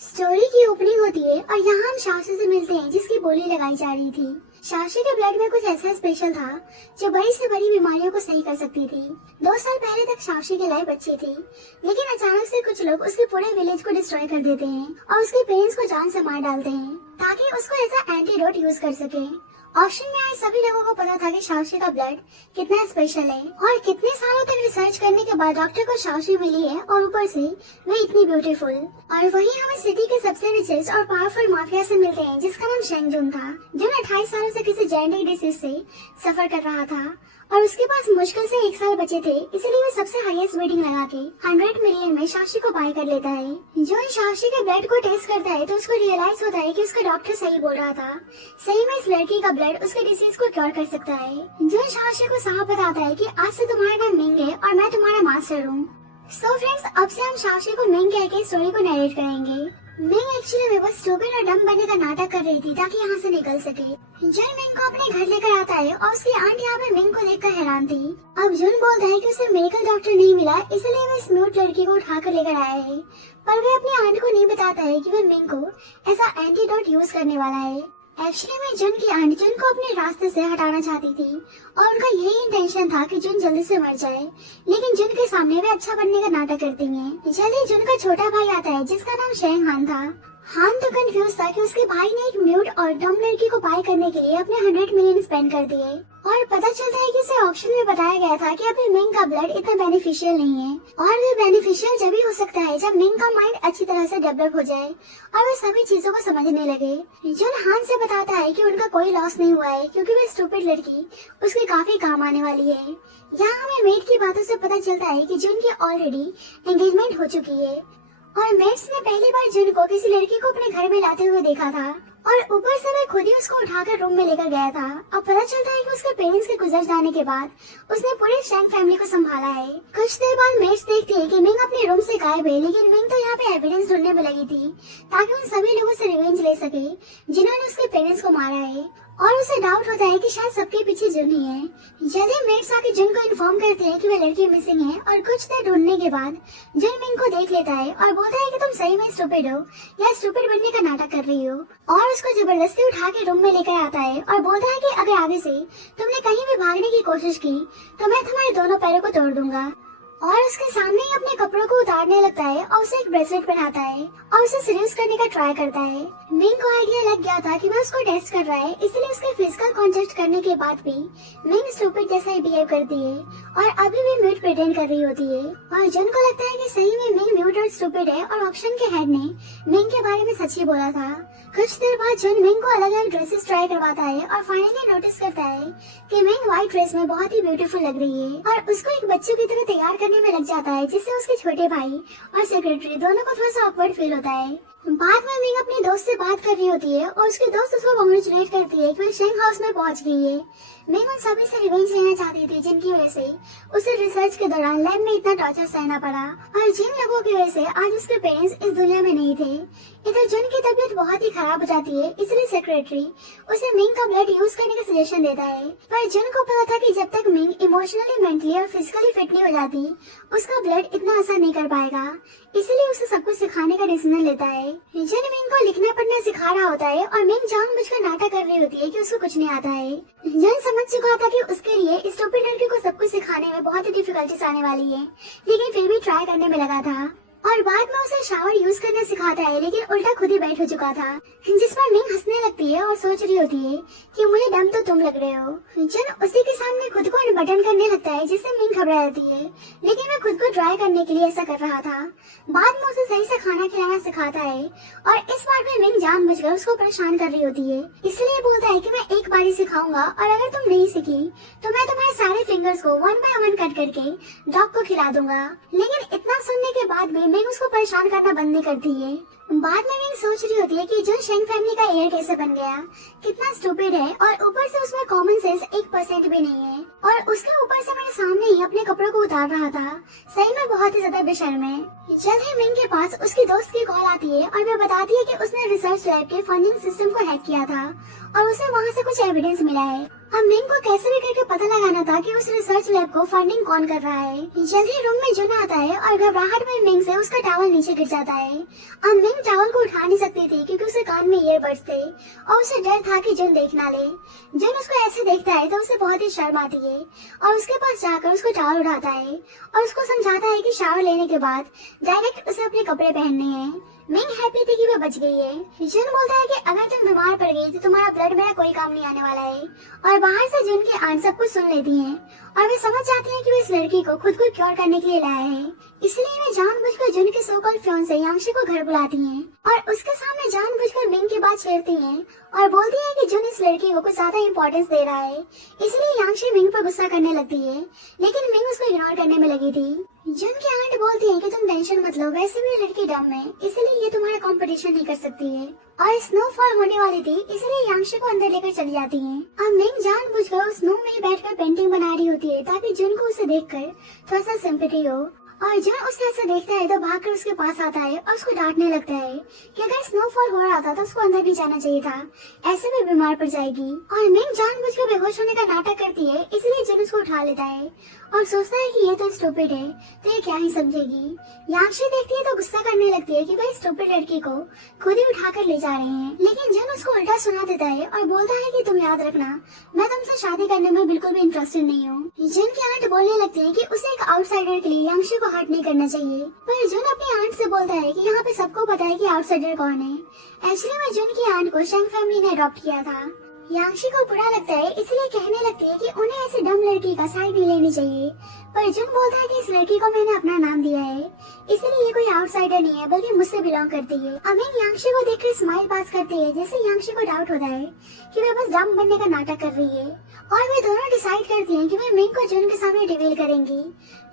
Story की opening होती है और यहाँ हम शाशी से मिलते हैं जिसकी बोली लगाई जा रही थी। शाशी के ब्लड में कुछ ऐसा स्पेशल था जो बड़ी से बड़ी बीमारियों को सही कर सकती थी। 2 साल पहले तक शाशी के लाइफ अच्छी थी, लेकिन अचानक से कुछ लोग उसके पूरे विलेज को डिस्ट्रॉय कर देते हैं और उसके पेरेंट्स को जान से मार डालते हैं ताकि उसको ऐसा एंटीडोट यूज कर सके। ऑप्शन में आए सभी लोगों को पता था कि शाशी का ब्लड कितना स्पेशल है और कितने सालों तक रिसर्च करने के बाद डॉक्टर को शाशी मिली है और ऊपर से वे इतनी ब्यूटीफुल। और वहीं हमें सिटी के सबसे रिचेस्ट और पावरफुल माफिया से मिलते हैं जिसका नाम शेंग जुन था, जो 28 सालों से किसी जेनेटिक डिसीज से सफर कर रहा था और उसके पास मुश्किल से 1 साल बचे थे, इसीलिए वो सबसे हाईएस्ट वेटिंग लगा के 100 मिलियन में शाशी को बाय कर लेता है। जो शाशी के ब्लड को टेस्ट करता है तो उसको रियलाइज होता है कि उसका डॉक्टर सही बोल रहा था, सही में इस लड़की का ब्लड उसके डिसीज को क्योर कर सकता है। जो शाशी को साफ बताता है कि आज से तुम्हारा नाम मिंग है और मैं तुम्हारा मास्टर हूँ। सो फ्रेंड्स, अब से हम शाशी को मिंग कह के स्टोरी को नरेट करेंगे। मिंग एक्चुअली में बस स्टूपिड और डम बनने का नाटक कर रही थी ताकि यहाँ से निकल सके। जुन मिंग को अपने घर लेकर आता है और उसकी आंट यहाँ पे मिंग को देखकर हैरान थी। अब जुन बोलता है कि उसे मेडिकल डॉक्टर नहीं मिला, इसलिए वो इस म्यूट लड़की को उठाकर लेकर आया है, पर वे अपनी आंट को नहीं बताता है कि वे मिंग को ऐसा एंटीडोट यूज करने वाला है। एक्चुअली में जुन की आंट जुन को अपने रास्ते से हटाना चाहती थी और उनका यही इंटेंशन था कि जुन जल्दी से मर जाए, लेकिन जुन के सामने वे अच्छा बनने का नाटक करती हैं। जल्दी जुन का छोटा भाई आता है जिसका नाम शेंग हान था। हान तो कंफ्यूज था कि उसके भाई ने एक म्यूट और डम लड़की को बाय करने के लिए अपने 100 मिलियन स्पेंड कर दिए और पता चलता है कि उसे ऑप्शन में बताया गया था कि अभी मिंग का ब्लड इतना बेनिफिशियल नहीं है और वे बेनिफिशियल जब ही हो सकता है जब मिंग का माइंड अच्छी तरह से डेवलप हो जाए और वे सभी चीजों को समझने लगे। जुन हान से बताता है कि उनका कोई लॉस नहीं हुआ है क्योंकि वे स्टूपिड लड़की उसके काफी काम आने वाली है। यहाँ हमें मेड की बातों से पता चलता है कि जुन की ऑलरेडी एंगेजमेंट हो चुकी है और मेड्स ने पहली बार जुन को किसी लड़की को अपने घर में लाते हुए देखा था और ऊपर से वे खुद ही उसको उठाकर रूम में लेकर गया था। अब पता चलता है कि उसके पेरेंट्स के गुजर जाने के बाद उसने पूरे शेंग फैमिली को संभाला है। कुछ देर बाद मेड्स देखती है कि मिंग अपने रूम से गायब है, लेकिन मिंग तो यहाँ पे एविडेंस ढूंढने में लगी थी ताकि उन सभी लोगों से रिवेंज ले सके जिन्होंने उसके पेरेंट्स को मारा है और उसे डाउट होता है कि शायद सबके पीछे जुन ही है। जल्दी मेड्स आके जुन को इन्फॉर्म करते हैं कि वह लड़की मिसिंग है और कुछ देर ढूंढने के बाद जुन मिंग को देख लेता है और बोलता है कि तुम सही में स्टूपिड हो या स्टूपिड बनने का नाटक कर रही हो और उसको जबरदस्ती उठा के रूम में लेकर आता है और बोलता है कि अगर आगे से तुमने कहीं भी भागने की कोशिश की तो मैं तुम्हारे दोनों पैरों को तोड़ दूंगा। और उसके सामने ही अपने कपड़ों को उतारने लगता है और उसे एक ब्रेसलेट पहनाता है और उसे सीरियस करने का ट्राई करता है। मिंग को आइडिया लग गया था कि वह उसको टेस्ट कर रहा है, इसलिए उसके फिजिकल कांटेक्ट करने के बाद भी मिंग स्टूपिड जैसा ही बिहेव करती है और अभी भी म्यूट प्रिटेंड कर रही होती है। और जुन को लगता है कि सही में मिंग म्यूट और स्टूपिड है और ऑप्शन के हेड ने मिंग के बारे में सच ही बोला था। कुछ देर बाद जुन मिंग को अलग अलग ड्रेसेस ट्राई करवाता है और फाइनली नोटिस करता है कि मिंग व्हाइट ड्रेस में बहुत ही ब्यूटीफुल लग रही है और उसको एक बच्चे की तरह तैयार करने में लग जाता है, जिससे उसके छोटे भाई और सेक्रेटरी दोनों को थोड़ा सा ऑकवर्ड फील होता है। बाद में मिंग अपने दोस्त से बात कर रही होती है और उसके दोस्त उसको कांग्रेचुलेट करती है कि वह शेंग हाउस में पहुंच गई है। मिंग उन सभी से रिवेंज लेना चाहती थी जिनकी वजह से उसे रिसर्च के दौरान लैब में इतना टॉर्चर सहना पड़ा और जिन लोगों की वजह से आज उसके पेरेंट्स इस दुनिया में नहीं थे। इधर जुन की तबीयत बहुत ही खराब हो जाती है, इसलिए सेक्रेटरी उसे मिंग का ब्लड यूज करने का सजेशन देता है, पर जुन को पता था कि जब तक मिंग इमोशनली, मेंटली और फिजिकली फिट नहीं हो जाती उसका ब्लड इतना असर नहीं कर पाएगा, इसीलिए उसे सब कुछ सिखाने का डिसीजन लेता है। जुन मिंग को लिखना पढ़ना सिखा रहा होता है और मिंग जानबूझकर नाटक कर रही होती है कि उसको कुछ नहीं आता है। जुन समझ चुका था कि उसके लिए इस स्टूपिड लड़की को सब कुछ सिखाने में बहुत ही डिफिकल्टीज आने वाली है, लेकिन फिर भी ट्राई करने में लगा था और बाद में उसे शावर यूज करना सिखाता है, लेकिन उल्टा खुद ही बैठ हो चुका था, जिस पर मिंग हंसने लगती है और सोच रही होती है कि मुझे डम तो तुम लग रहे हो। जन उसी के सामने खुद को अनबटन करने लगता है जिससे मिंग घबरा जाती है, लेकिन वह खुद को ट्राई करने के लिए ऐसा कर रहा था। बाद में उसे सही से खाना खिलाना सिखाता है और इस बार में मिंग जानबूझकर उसको परेशान कर रही होती है, इसलिए बोलता है कि मैं एक बार ही सिखाऊंगा और अगर तुम नहीं सीखी तो मैं तुम्हारे सारे फिंगर्स को 1 बाय 1 कट करके डॉग को खिला दूंगा। लेकिन इतना सुनने के बाद भी मिंग उसको परेशान करना बंद नहीं करती है। बाद में मिंग सोच रही होती है कि जुन शेंग फैमिली का हेयर कैसे बन गया, कितना स्टूपिड है और ऊपर से उसमें कॉमन सेंस 1% भी नहीं है और उसके ऊपर से मेरे सामने ही अपने कपड़ों को उतार रहा था, सही में बहुत ही ज्यादा बेशर्म है। जल्द ही मिंग के पास उसकी दोस्त की कॉल आती है और वह बताती है कि उसने रिसर्च लैब के फंडिंग सिस्टम को हैक किया था और उसे वहाँ से कुछ एविडेंस मिला है अब मिंग को कैसे भी करके पता लगाना था कि उस रिसर्च लैब को फंडिंग कौन कर रहा है। जल्दी रूम में जुन आता है और घबराहट में मिंग से उसका टॉवल नीचे गिर जाता है। अब मिंग टॉवल को उठा नहीं सकती थी क्योंकि उसे कान में ईयरबड्स थे और उसे डर था कि जुन देख ना ले। जुन उसको ऐसे देखता है तो उसे बहुत ही शर्म आती है और उसके पास जाकर उसको टॉवल उठाता है और उसको समझाता है कि शावर लेने के बाद डायरेक्ट उसे अपने कपड़े पहनने हैं। मिंग हैप्पी थी कि वो बच गई है। जुन बोलता है कि अगर तुम बीमार पड़ गई तो तुम्हारा ब्लड मेरा कोई काम नहीं आने वाला है। और बाहर से जुन की आंट सब कुछ सुन लेती हैं और वे समझ जाती हैं कि वो इस लड़की को खुद को क्योर करने के लिए लाया है। इसलिए वे जानबूझकर जुन के सो कॉल्ड फियांसे यांशी को घर बुलाती हैं और उसके सामने जानबूझकर मिंग की बात छेड़ती हैं और बोलती है कि जुन इस लड़की को कुछ ज्यादा इंपॉर्टेंस दे रहा है। इसलिए यांशी मिंग पर गुस्सा करने लगती है, लेकिन मिंग उसको इग्नोर करने में लगी थी। जुन की आंट बोलती है कि तुम टेंशन मत लो, वैसे भी लड़की डम है, इसलिए ये तुम्हारा कंपटीशन नहीं कर सकती है। और स्नोफॉल होने वाली थी, इसलिए यांशी को अंदर लेकर चली जाती है। अब मिंग जानबूझकर स्नो में बैठकर पेंटिंग बना रही होती है ताकि जुन को उसे देखकर थोड़ा सा सिंपैथी हो। और जुन उसे ऐसा देखता है तो भागकर उसके पास आता है और उसको डांटने लगता है कि अगर स्नोफॉल हो रहा था तो उसको अंदर भी जाना चाहिए था, ऐसे में बीमार पड़ जाएगी। और मिंग जानबूझकर बेहोश होने का नाटक करती है, इसलिए जुन उसको उठा लेता है और सोचता है कि ये तो स्टूपिड है, तो ये क्या ही समझेगी। यांशी देखती है तो गुस्सा करने लगती है कि भाई स्टूपिड लड़की को खुद ही उठाकर ले जा रहे हैं, लेकिन जुन उसको उल्टा सुना देता है और बोलता है कि तुम याद रखना, मैं तुमसे शादी करने में बिल्कुल भी इंटरेस्टेड नहीं हूँ। जुन की आंट बोलने लगती है कि उसे एक आउटसाइडर के लिए यांशी को हर्ट नहीं करना चाहिए, पर जुन अपनी आंट से बोलता है कि यहाँ पे सबको पता है कि आउटसाइडर कौन है। एक्चुअली में जुन की आंट को शेंग फैमिली ने अडॉप्ट किया था। यांशी को बुरा लगता है, इसलिए कहने लगती है कि उन्हें ऐसी डम लड़की का साइड नहीं लेनी चाहिए, पर जुन बोलता है कि इस लड़की को मैंने अपना नाम दिया है, इसलिए ये कोई आउटसाइडर नहीं है बल्कि मुझसे बिलोंग करती है। अमिंग यांशी को देखकर स्माइल पास करती है, जैसे यांशी को डाउट होता है कि वह बस डम बनने का नाटक कर रही है। और वे दोनों डिसाइड करती हैं कि वे मिंग को जुन के सामने रिवील करेंगी।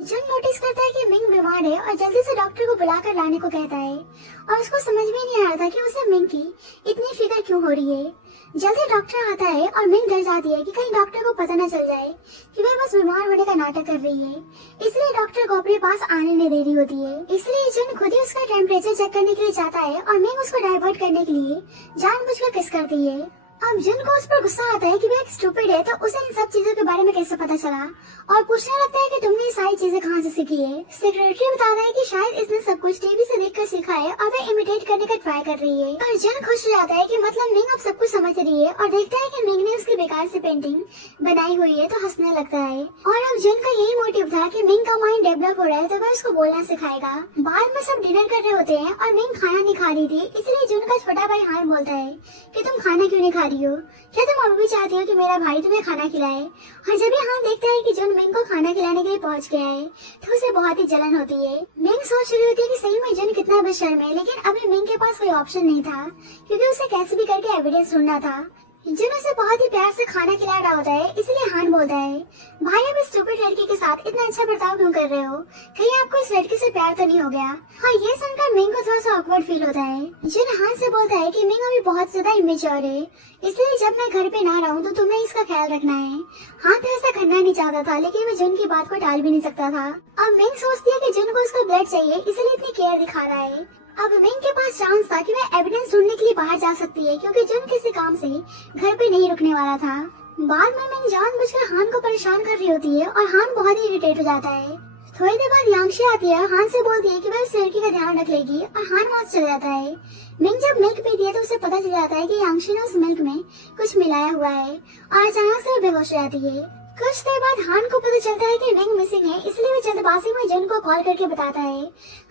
जुन नोटिस करता है कि मिंग बीमार है और जल्दी से डॉक्टर को बुलाकर लाने को कहता है और उसको समझ में नहीं आ रहा था कि उसे मिंग की इतनी फिक्र क्यों हो रही है। जल्दी डॉक्टर आता है और मिंग डर जाती है कि कहीं डॉक्टर को पता न चल जाए कि वह बस बीमार होने का नाटक कर रही है, इसलिए डॉक्टर को अपने पास आने नहीं दे रही होती है। इसलिए जुन खुद ही उसका टेम्परेचर चेक करने के लिए जाता है और मिंग उसको डाइवर्ट करने के लिए जानबूझकर किस करती है। अब जुन को उस पर गुस्सा आता है कि वह एक स्टूपिड है, तो उसे इन सब चीजों के बारे में कैसे पता चला और पूछने लगता है कि तुमने ये सारी चीजें कहाँ से सीखी है। सेक्रेटरी बताता है कि शायद इसने सब कुछ टीवी से देखकर सीखा है और वह इमिटेट करने का ट्राई कर रही है। और जुन खुश हो जाता है कि मतलब मिंग अब सब कुछ समझ रही है और देखता है कि मिंग ने उसकी बेकार से पेंटिंग बनाई हुई है, तो हंसने लगता है। और अब जुन का यही मोटिव था कि मिंग का माइंड डेवलप हो रहा है तो वह उसको बोलना सिखाएगा। बाद में सब डिनर कर रहे होते हैं और मिंग खाना नहीं खा रही थी, इसलिए जुन का छोटा भाई हान बोलता है कि तुम खाना क्यों नहीं खा रही हो, क्या तुम अभी भी चाहती हो कि मेरा भाई तुम्हें खाना खिलाए। और जब ये हान देखता है कि जुन मिंग को खाना खिलाने के लिए पहुंच गया है तो उसे बहुत ही जलन होती है। मिंग सोच रही होती है कि सही में जुन कितना बेशर्म है, लेकिन अभी मिंग के पास कोई ऑप्शन नहीं था क्योंकि उसे कैसे भी करके एविडेंस ढूंढना था। जुन उसे बहुत ही प्यार से खाना खिला रहा होता है, इसलिए हान बोलता है भाई अब इस स्टूपिड लड़की के साथ इतना अच्छा बर्ताव क्यों कर रहे हो, कहीं आपको इस लड़की से प्यार तो नहीं हो गया। हाँ, ये सुनकर मिंग को थोड़ा सा ऑकवर्ड फील होता है। जुन हान से बोलता है कि मिंग अभी बहुत ज्यादा इमेच्योर है, इसलिए जब मैं घर पे ना रहूं तो तुम्हें इसका ख्याल रखना है। हाँ तो ऐसा करना नहीं चाहता था, लेकिन वो जुन की बात को टाल भी नहीं सकता था। अब मिंग सोचती है कि जुन को उसका ब्लड चाहिए, इसलिए इतनी केयर दिखा रहा है। अब मिंग के पास चांस था कि वह एविडेंस ढूंढने के लिए बाहर जा सकती है क्योंकि जुन किसी काम से घर पे नहीं रुकने वाला था। बाद में मिंग जानबूझकर हान को परेशान कर रही होती है और हान बहुत ही इरिटेट हो जाता है। थोड़ी देर बाद यांशी आती है, हान से बोलती है कि वह उस लड़की का ध्यान रख लेगी और हान वहाँ चले जाता है। मिंग जब मिल्क पीती है तो उसे पता चल जाता है कि यांशी ने उस मिल्क में कुछ मिलाया हुआ है और अचानक से वो बेहोश हो जाती है। कुछ देर बाद हान को पता चलता है कि मिंग मिसिंग है, इसलिए वो जल्दबाजी में जुन को कॉल करके बताता है।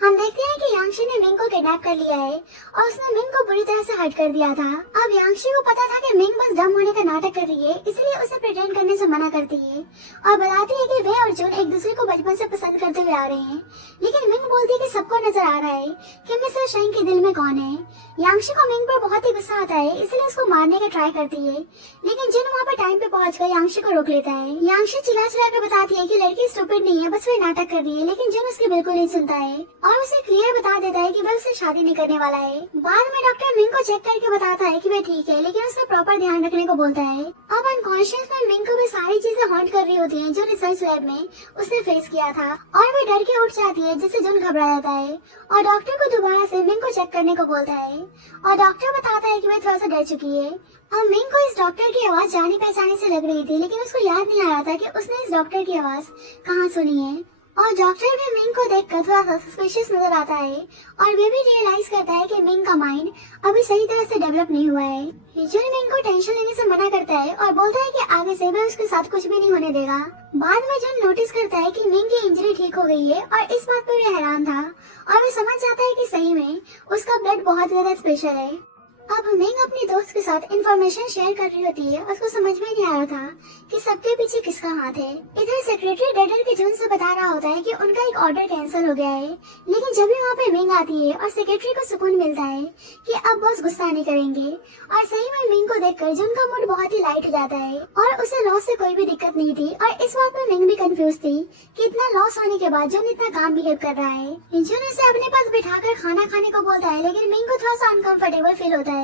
हम देखते हैं कि यांशी ने मिंग को किडनैप कर लिया है और उसने मिंग को बुरी तरह से हर्ट कर दिया था। अब यांशी को पता था कि मिंग बस डम होने का नाटक कर रही है, इसलिए उसे प्रिटेंड करने से मना करती है और बताती है कि वे और जुन एक दूसरे को बचपन से पसंद करते हुए आ रहे हैं। लेकिन मिंग बोलती है कि सबको नजर आ रहा है कि मिस्टर शेंग के दिल में कौन है। यांशी को मिंग पर बहुत ही गुस्सा आता है, इसलिए उसको मारने का ट्राई करती है, लेकिन जुन वहाँ पर टाइम पे पहुंचकर यांशी को रोक लेता है। यांशी चिल्ला चिल्ला कर बताती है कि लड़की स्टूपिड नहीं है, बस वो नाटक कर रही है, लेकिन जुन उसकी बिल्कुल नहीं सुनता है और उसे क्लियर बता देता है कि वह उससे शादी नहीं करने वाला है। बाद में डॉक्टर मिंग को चेक करके बताता है कि वह ठीक है, लेकिन उसका प्रॉपर ध्यान रखने को बोलता है। अब अनकॉन्शियस में मिंग को भी सारी चीजें हॉन्ट कर रही होती है जो रिसर्च लैब में उसने फेस किया था और वह डर के उठ जाती है, जिससे जुन घबरा घबरा जाता है और डॉक्टर को दोबारा से मिंग को चेक करने को बोलता है और डॉक्टर बताता है कि वह थोड़ा सा डर चुकी है। अब मिंग को इस डॉक्टर की आवाज जानी पहचानी से लग रही थी, लेकिन उसको याद नहीं आ रहा था कि उसने इस डॉक्टर की आवाज कहाँ सुनी है। और डॉक्टर भी मिंग को देखकर थोड़ा सा सस्पिशियस नजर आता है और वे भी रियलाइज करता है कि मिंग का माइंड अभी सही तरह से डेवलप नहीं हुआ है। जुन मिंग को टेंशन लेने से मना करता है और बोलता है कि आगे से वह उसके साथ कुछ भी नहीं होने देगा। बाद में जुन नोटिस करता है कि मिंग की इंजरी ठीक हो गई है और इस बात पर वह हैरान था और वह समझ जाता है कि सही में उसका ब्लड बहुत ज्यादा स्पेशल है। अब मिंग अपनी दोस्त के साथ इंफॉर्मेशन शेयर कर रही होती है। उसको समझ में नहीं आ रहा था कि सबके पीछे किसका हाथ है। इधर सेक्रेटरी डेडर के जुन से बता रहा होता है कि उनका एक ऑर्डर कैंसिल हो गया है, लेकिन जब भी वहाँ पे मिंग आती है और सेक्रेटरी को सुकून मिलता है कि अब बॉस गुस्सा नहीं करेंगे। और सही में मिंग को देखकर जुन का मूड बहुत ही लाइट हो जाता है और उसे लॉस से कोई भी दिक्कत नहीं थी और इस बात में मिंग भी कंफ्यूज थी कि इतना लॉस होने के बाद जुन इतना काम बिहेव कर रहा है। जुन उसे अपने पास बिठाकर खाना खाने को बोलता है, लेकिन मिंग को थोड़ा सा अनकंफर्टेबल फील होता है,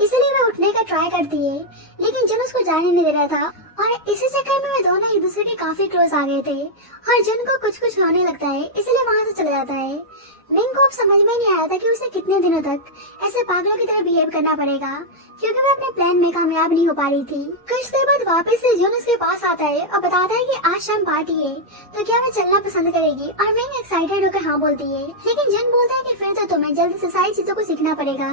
इसलिए वह उठने का ट्राई करती है, लेकिन जुन उसको जाने नहीं दे रहा था और इसी चक्कर में वे दोनों एक दूसरे के काफी क्लोज आ गए थे और जुन को कुछ कुछ होने लगता है, इसलिए वहाँ से चला जाता है। मिंग को अब समझ में नहीं आया था कि उसे कितने दिनों तक ऐसे पागलों की तरह बिहेव करना पड़ेगा, क्योंकि वह अपने प्लान में कामयाब नहीं हो पा रही थी। कुछ देर बाद वापस से जुन उसके पास आता है और बताता है कि आज शाम पार्टी है, तो क्या वह चलना पसंद करेगी। और मिंग एक्साइटेड होकर हाँ बोलती है, लेकिन जुन बोलता है कि फिर तो तुम्हें जल्दी से सारी चीजों को सीखना पड़ेगा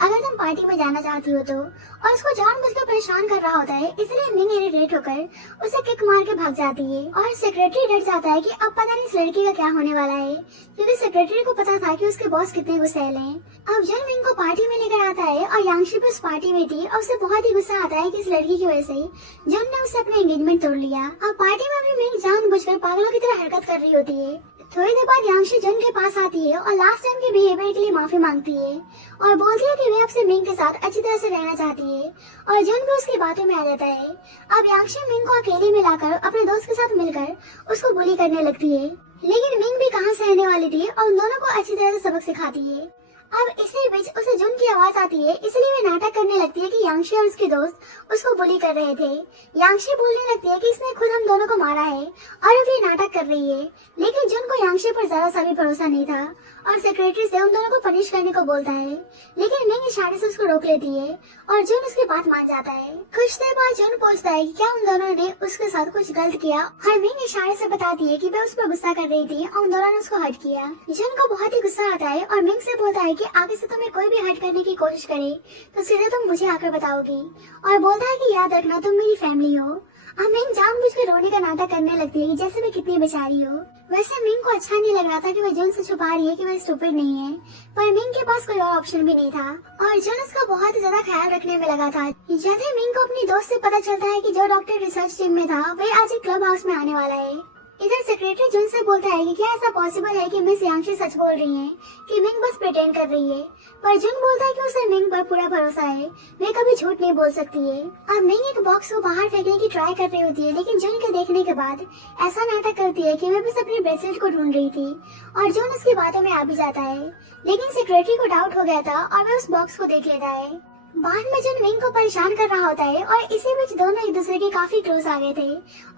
अगर तुम पार्टी में जाना चाहती हो तो। और उसको जानबूझकर परेशान कर रहा होता है, इसलिए मिंग इरिटेट होकर उसे किक मार के भाग जाती है। और सेक्रेटरी डर जाता है कि अब पता नहीं इस लड़की का क्या होने वाला है, क्योंकि सेक्रेटरी को पता था कि उसके बॉस कितने गुस्सैल हैं। अब जन मिंग को पार्टी में लेकर आता है और यांगशी भी उस पार्टी में थी और उसे बहुत ही गुस्सा आता है कि इस लड़की की वजह से जन ने उससे अपना एंगेजमेंट तोड़ लिया। अब पार्टी में भी मिंग जानबूझकर पागलों की तरह हरकत कर रही होती है। थोड़ी देर बाद यांगशी जन के पास आती है और लास्ट टाइम के बिहेवियर के लिए माफी मांगती है और बोलती है कि वे आपसे मिंग के साथ अच्छी तरह से रहना चाहती है और जन भी उसकी बातों में आ जाता है। अब यांगशी मिंग को अकेले में लाकर अपने दोस्त के साथ मिलकर उसको बुली करने लगती है, लेकिन मिंग भी कहाँ सहने वाली थी और उन दोनों को अच्छी तरह से सबक सिखाती है। अब इसी बीच उसे जुन की आवाज आती है, इसलिए वे नाटक करने लगती है कि यांगशी और उसके दोस्त उसको बुली कर रहे थे। यांगशी बोलने लगती है कि इसने खुद हम दोनों को मारा है और अब ये नाटक कर रही है, लेकिन जुन को यांगशी पर जरा सा भी भरोसा नहीं था और सेक्रेटरी से उन दोनों को पनिश करने को बोलता है, लेकिन मिंग इशारे से उसको रोक लेती है और जुन उसकी बात मान जाता है। कुछ देर बाद जुन पूछता है कि क्या उन दोनों ने उसके साथ कुछ गलत किया और मिंग इशारे से बताती है कि वह उस पर गुस्सा कर रही थी और उन दोनों ने उसको हर्ट किया। जुन को बहुत ही गुस्सा आता है और मिंग से बोलता है कि आगे से तुम्हें कोई भी हर्ट करने की कोशिश करे तो सीधे तुम मुझे आकर बताओगी, और बोलता है कि याद रखना तुम मेरी फैमिली हो। अब मिंग जानबूझकर रोने का नाटक करने लगती है कि जैसे मैं कितनी बेचारी हो। वैसे मिंग को अच्छा नहीं लग रहा था कि वह जुन से छुपा रही है कि वह स्टूपिड नहीं है, पर मिंग के पास कोई और ऑप्शन भी नहीं था और जुन उसका बहुत ज्यादा ख्याल रखने में लगा था। जब ही मिंग को अपनी दोस्त से पता चलता है कि जो डॉक्टर रिसर्च टीम में था वह आज एक क्लब हाउस में आने वाला है। इधर सेक्रेटरी जुन से बोलता है कि क्या ऐसा पॉसिबल है कि मिस यांगशी सच बोल रही हैं कि मिंग बस प्रिटेंड कर रही है, पर जुन बोलता है कि उसे मिंग पर पूरा भरोसा है, वे कभी झूठ नहीं बोल सकती है। अब मिंग एक बॉक्स को बाहर फेंकने की ट्राई कर रही होती है, लेकिन जुन के देखने के बाद ऐसा नाटक करती है कि वह बस अपने ब्रेसलेट को ढूंढ रही थी और जुन उसकी बातों में आ भी जाता है, लेकिन सेक्रेटरी को डाउट हो गया था और वह उस बॉक्स को देख लेता है। बाद में जुन मिंग को परेशान कर रहा होता है और इसी बीच दोनों एक दूसरे के काफी क्लोज आ गए थे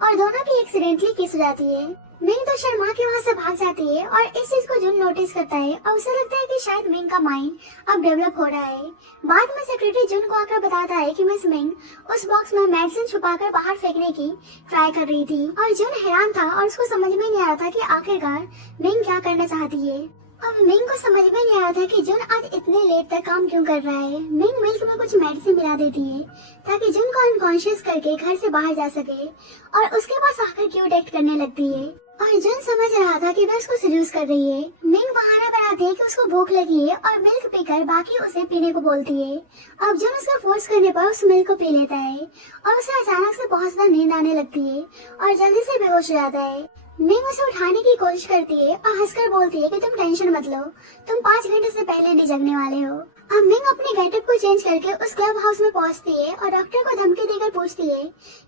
और दोनों की एक्सीडेंटली किस हो जाती है। मिंग तो शर्मा के वहाँ से भाग जाती है और इस चीज को जुन नोटिस करता है और उसे लगता है कि शायद मिंग का माइंड अब डेवलप हो रहा है। बाद में सेक्रेटरी जुन को आकर बताता है कि मिस मिंग उस बॉक्स में मेडिसिन छुपाकर बाहर फेंकने की ट्राई कर रही थी और जुन हैरान था और उसको समझ में नहीं आ रहा था कि आखिरकार मिंग क्या करना चाहती है। अब मिंग को समझ में नहीं आ रहा था कि जुन आज इतने लेट तक काम क्यों कर रहा है। मिंग मिल्क में कुछ मेडिसिन मिला देती है ताकि जुन को अनकॉन्शियस करके घर से बाहर जा सके और उसके पास आकर क्यूट एक्ट करने लगती है और जुन समझ रहा था कि वह उसको सीड्यूस कर रही है। मिंग बहाना बनाती है कि उसको भूख लगी है और मिल्क पीकर बाकी उसे पीने को बोलती है। अब जुन उसका फोर्स करने पर उस मिल्क को पी लेता है और उसे अचानक से बहुत ज्यादा नींद आने लगती है और जल्दी से बेहोश हो जाता है। मिंग उसे उठाने की कोशिश करती है और हंसकर बोलती है कि तुम टेंशन मत लो, तुम 5 घंटे से पहले नहीं जगने वाले हो। अब मिंग अपने गेटअप को चेंज करके उस क्लब हाउस में पहुंचती है और डॉक्टर को धमकी देकर पूछती है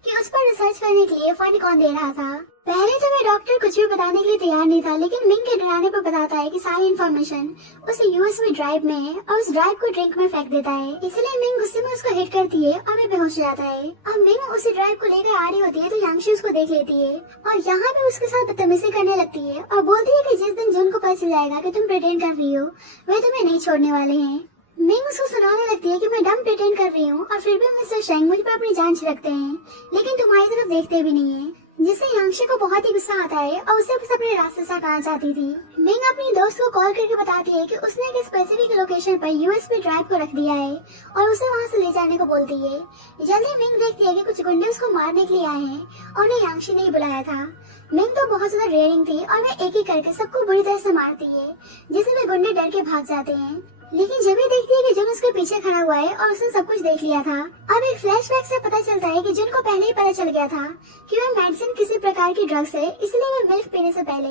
कि उस पर रिसर्च करने के लिए फंड कौन दे रहा था। पहले तो वह डॉक्टर कुछ भी बताने के लिए तैयार नहीं था, लेकिन मिंग के डराने पर बताता है कि सारी इन्फॉर्मेशन उस यूएसबी ड्राइव में है और उस ड्राइव को ड्रिंक में फेंक देता है। इसलिए मिंग गुस्से में उसको हिट करती है और वह बेहोश हो जाता है। अब मिंग उसी ड्राइव को लेकर आ रही होती है तो यांगशी उसको देख लेती है और यहाँ पे उसके साथ बदतमीजी करने लगती है और बोलती है कि जिस दिन जुन को पता चल जाएगा कि तुम प्रिटेंड कर रही हो वे तुम्हें नहीं छोड़ने वाले हैं। मिंग उसको सुनाने लगती है कि मैं डम प्रिटेंड कर रही हूँ और फिर भी मिस्टर शेंग मुझ पर अपनी जान छिड़कते हैं, लेकिन तुम्हारी तरफ देखते भी नहीं है, जिससे यांगशी को बहुत ही गुस्सा आता है और उसे बस अपने रास्ते से हटाना चाहती थी। मिंग अपनी दोस्त को कॉल करके बताती है कि उसने एक स्पेसिफिक लोकेशन पर यूएसबी ड्राइव को रख दिया है और उसे वहां से ले जाने को बोलती है। जल्दी मिंग देखती है कि कुछ गुंडे उसको मारने के लिए आए हैं और उन्हें यांगशी ने ही बुलाया था। मिंग तो बहुत ज्यादा डेयरिंग थी और वह एक एक करके सबको बुरी तरह से मारती है, जिससे वे गुंडे डर के भाग जाते हैं। लेकिन जब भी देखती है कि जुन उसके पीछे खड़ा हुआ है और उसने सब कुछ देख लिया था। अब एक फ्लैशबैक से पता चलता है कि जुन को पहले ही पता चल गया था कि वह मेडिसिन किसी प्रकार की ड्रग्स है, इसलिए वह मिल्क पीने से पहले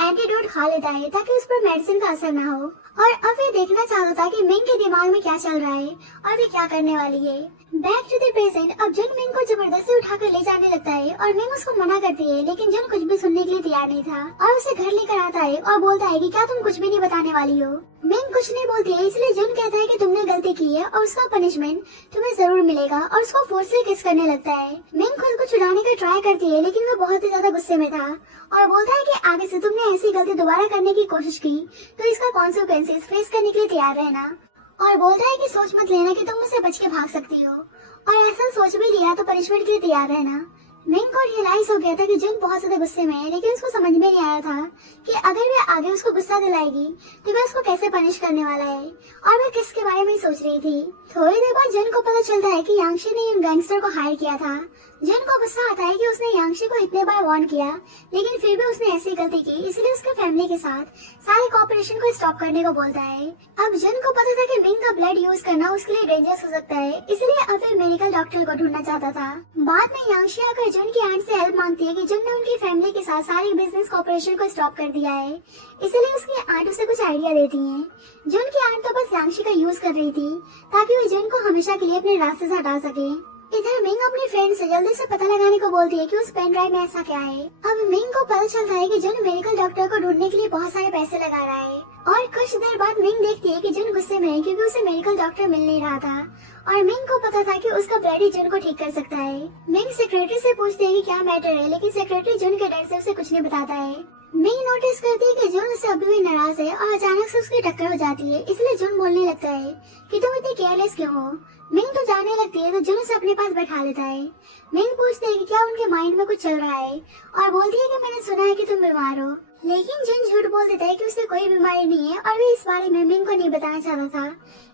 एंटीडोट खा लेता है ताकि उस पर मेडिसिन का असर न हो। और अब वे देखना चाहता था कि मिंग के दिमाग में क्या चल रहा है और वे क्या करने वाली है। Back to the present. अब जुन मिंग को जबरदस्ती उठाकर ले जाने लगता है और मिंग उसको मना करती है, लेकिन जुन कुछ भी सुनने के लिए तैयार नहीं था और उसे घर लेकर आता है और बोलता है कि क्या तुम कुछ भी नहीं बताने वाली हो। मिंग कुछ नहीं बोलती है, इसलिए जुन कहता है कि तुमने गलती की है और उसका पनिशमेंट तुम्हें जरूर मिलेगा और उसको फोर्सली किस करने लगता है। मिंग खुद को छुड़ाने का ट्राई करती है, लेकिन वो बहुत ही ज्यादा गुस्से में था और बोलता है कि आगे से तुमने ऐसी गलती दोबारा करने की कोशिश की तो इसका कॉन्सिक्वेंसेस फेस करने के लिए तैयार रहना। और बोलता है कि सोच मत लेना कि तुम मुझसे बच के भाग सकती हो, और ऐसा सोच भी लिया तो पनिशमेंट के लिए तैयार रहना। मिंग को रियलाइज हो गया था कि जुन बहुत ज्यादा गुस्से में है, लेकिन उसको समझ में नहीं आया था कि अगर वह आगे उसको गुस्सा दिलाएगी तो वह उसको कैसे पनिश करने वाला है, और वह किसके बारे में सोच रही थी। थोड़ी देर बाद जुन को पता चलता है कि यांगशी ने उन गैंगस्टर को हायर किया था। जुन को गुस्सा आता है कि उसने यांगशी को इतने बार वार्न किया, लेकिन फिर भी उसने ऐसी गलती की, इसलिए उसके फैमिली के साथ सारे कॉपरेशन को स्टॉप करने को बोलता है। अब जुन को पता था कि मिंग का ब्लड यूज करना उसके लिए डेंजरस हो सकता है, इसलिए अब वह मेडिकल डॉक्टर को ढूंढना चाहता था। बाद में यांगशी आकर जुन की आंट से हेल्प मांगती है कि जुन ने उनकी फैमिली के साथ सारी बिजनेस कॉपरेशन को स्टॉप कर दिया है, इसलिए उसकी आंट उसे कुछ आइडिया देती है। जुन की आंट तो बस यांगशी का यूज कर रही थी ताकि वो जुन को हमेशा के लिए अपने रास्ते से हटा सके। इधर मिंग अपनी फ्रेंड से जल्दी से पता लगाने को बोलती है कि उस पेन ड्राइव में ऐसा क्या है। अब मिंग को पता चलता है कि जुन मेडिकल डॉक्टर को ढूंढने के लिए बहुत सारे पैसे लगा रहा है, और कुछ देर बाद मिंग देखती है कि जुन गुस्से में है क्योंकि उसे मेडिकल डॉक्टर मिल नहीं रहा था, और मिंग को पता था कि उसका ब्लड ही जुन को ठीक कर सकता है। मिंग सेक्रेटरी से पूछती है कि क्या मैटर है, लेकिन सेक्रेटरी जुन के डर से उसे कुछ नहीं बताता है। मिंग नोटिस करती है कि जुन उससे अभी भी नाराज है और अचानक से उसकी टक्कर हो जाती है, इसलिए जुन बोलने लगता है कि तुम इतनी केयरलेस क्यों हो। मिंग तो जाने लगती है तो जुन उसे अपने पास बैठा लेता है। मिंग पूछती है कि क्या उनके माइंड में कुछ चल रहा है, और बोलती है कि मैंने सुना है कि तुम बीमार हो, लेकिन जुन झूठ बोल देता है कि उसे कोई बीमारी नहीं है और वे इस बारे में मिंग को नहीं बताना चाहता था,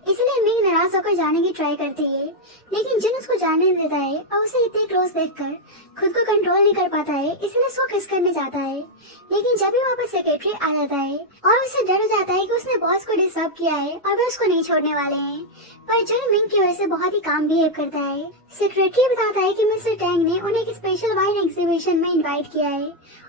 इसलिए मिंग नाराज होकर जाने की ट्राई करती है, लेकिन जुन उसको जाने नहीं देता है और उसे इतने क्लोज देखकर खुद को कंट्रोल नहीं कर पाता है, इसलिए उसको किस करने जाता है। लेकिन जब भी वहाँ पर सेक्रेटरी आ जाता है और उसे डर हो जाता है कि उसने बॉस को डिस्टर्ब किया है और वे उसको नहीं छोड़ने वाले हैं, पर जुन मिंग की वजह से बहुत ही काम बिहेव करता है। सेक्रेटरी बताता है कि मिस्टर टैंग ने उन्हें एक स्पेशल वाइन एग्जीबिशन में इनवाइट किया है,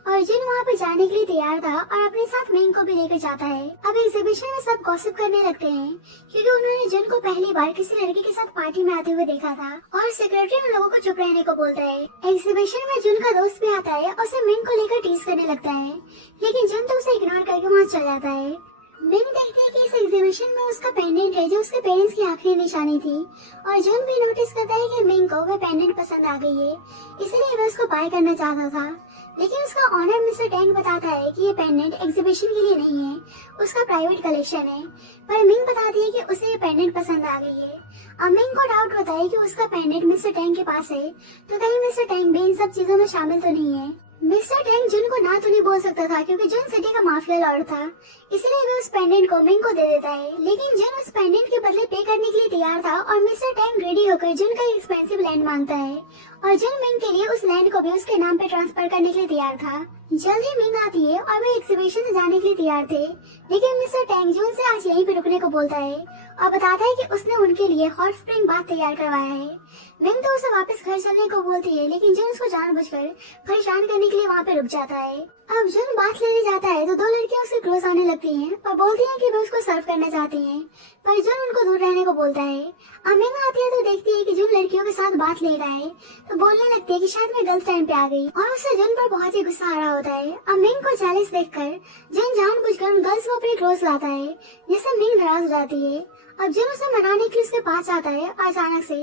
और जुन वहाँ पर जाने के लिए तैयार था और अपने साथ मिंग को भी लेकर जाता है। अब एग्जीबिशन में सब गॉसिप करने लगते हैं क्योंकि उन्होंने जुन को पहली बार किसी लड़की के साथ पार्टी में आते हुए देखा था, और सेक्रेटरी उन लोगों को चुप रहने को बोलता है। एग्जीबिशन में जुन का दोस्त भी आता है और उसे मिंग को लेकर टीज करने लगता है, लेकिन जुन तो उसे इग्नोर करके वहाँ चल जाता है। मिंग देखती है कि इस एग्जीबिशन में उसका पेंडेंट है जो उसके पेरेंट्स की आखिरी निशानी थी, और जुन भी नोटिस करता है कि मिंग को वह पेंडेंट पसंद आ गई है, इसलिए वह उसको बाय करना चाहता था, लेकिन उसका ऑनर मिस्टर टैंग बताता है कि ये पेंडेंट एग्जीबिशन के लिए नहीं है, उसका प्राइवेट कलेक्शन है। पर मिंग बताती है कि उसे ये पेंडेंट पसंद आ गई है। अब मिंग को डाउट होता है कि उसका पेंडेंट मिस्टर टैंग के पास है, तो कहीं मिस्टर टैंग भी इन सब चीजों में शामिल तो नहीं है। मिस्टर टैंग जुन को ना तो नहीं बोल सकता था क्योंकि जुन सिटी का माफिया लॉर्ड था, इसलिए वह उस पेंडेंट को मिंग को दे देता है, लेकिन जुन उस पेंडेंट के बदले पे करने के लिए तैयार था, और मिस्टर टैंग ग्रेडी होकर जुन का एक्सपेंसिव लैंड मांगता है, और जुन मिंग के लिए उस लैंड को भी उसके नाम पे ट्रांसफर करने के लिए तैयार था। जल्द ही मिंग आती है और वे एग्जीबिशन से जाने के लिए तैयार थे, लेकिन मिस्टर टैंग जुन से आज यहीं पे रुकने को बोलता है और बताता है कि उसने उनके लिए हॉट स्प्रिंग बाथ तैयार करवाया है, मिंग तो उसे वापस घर चलने को बोलती है, लेकिन जुन उसको जानबूझकर परेशान करने के लिए वहाँ पे रुक जाता है। अब जुन बात लेने जाता है तो दो लड़कियां उसके क्लोज आने लगती हैं और बोलती हैं कि वे उसको सर्व करना चाहती हैं, पर जुन उनको दूर रहने को बोलता है। अब मिंग आती है तो देखती है कि जुन लड़कियों के साथ बात ले रहा है, तो बोलने लगती है कि शायद मैं गलत टाइम पे आ गई, और उससे जुन पर बहुत ही गुस्सा आ रहा होता है। अब मिंग को जेलस देखकर जुन जानबूझकर उन गर्ल्स को अपने क्लोज लाता है, जिससे मिंग नाराज हो जाती है। अब जुन उसे मनाने के लिए उसके पास आता है और अचानक से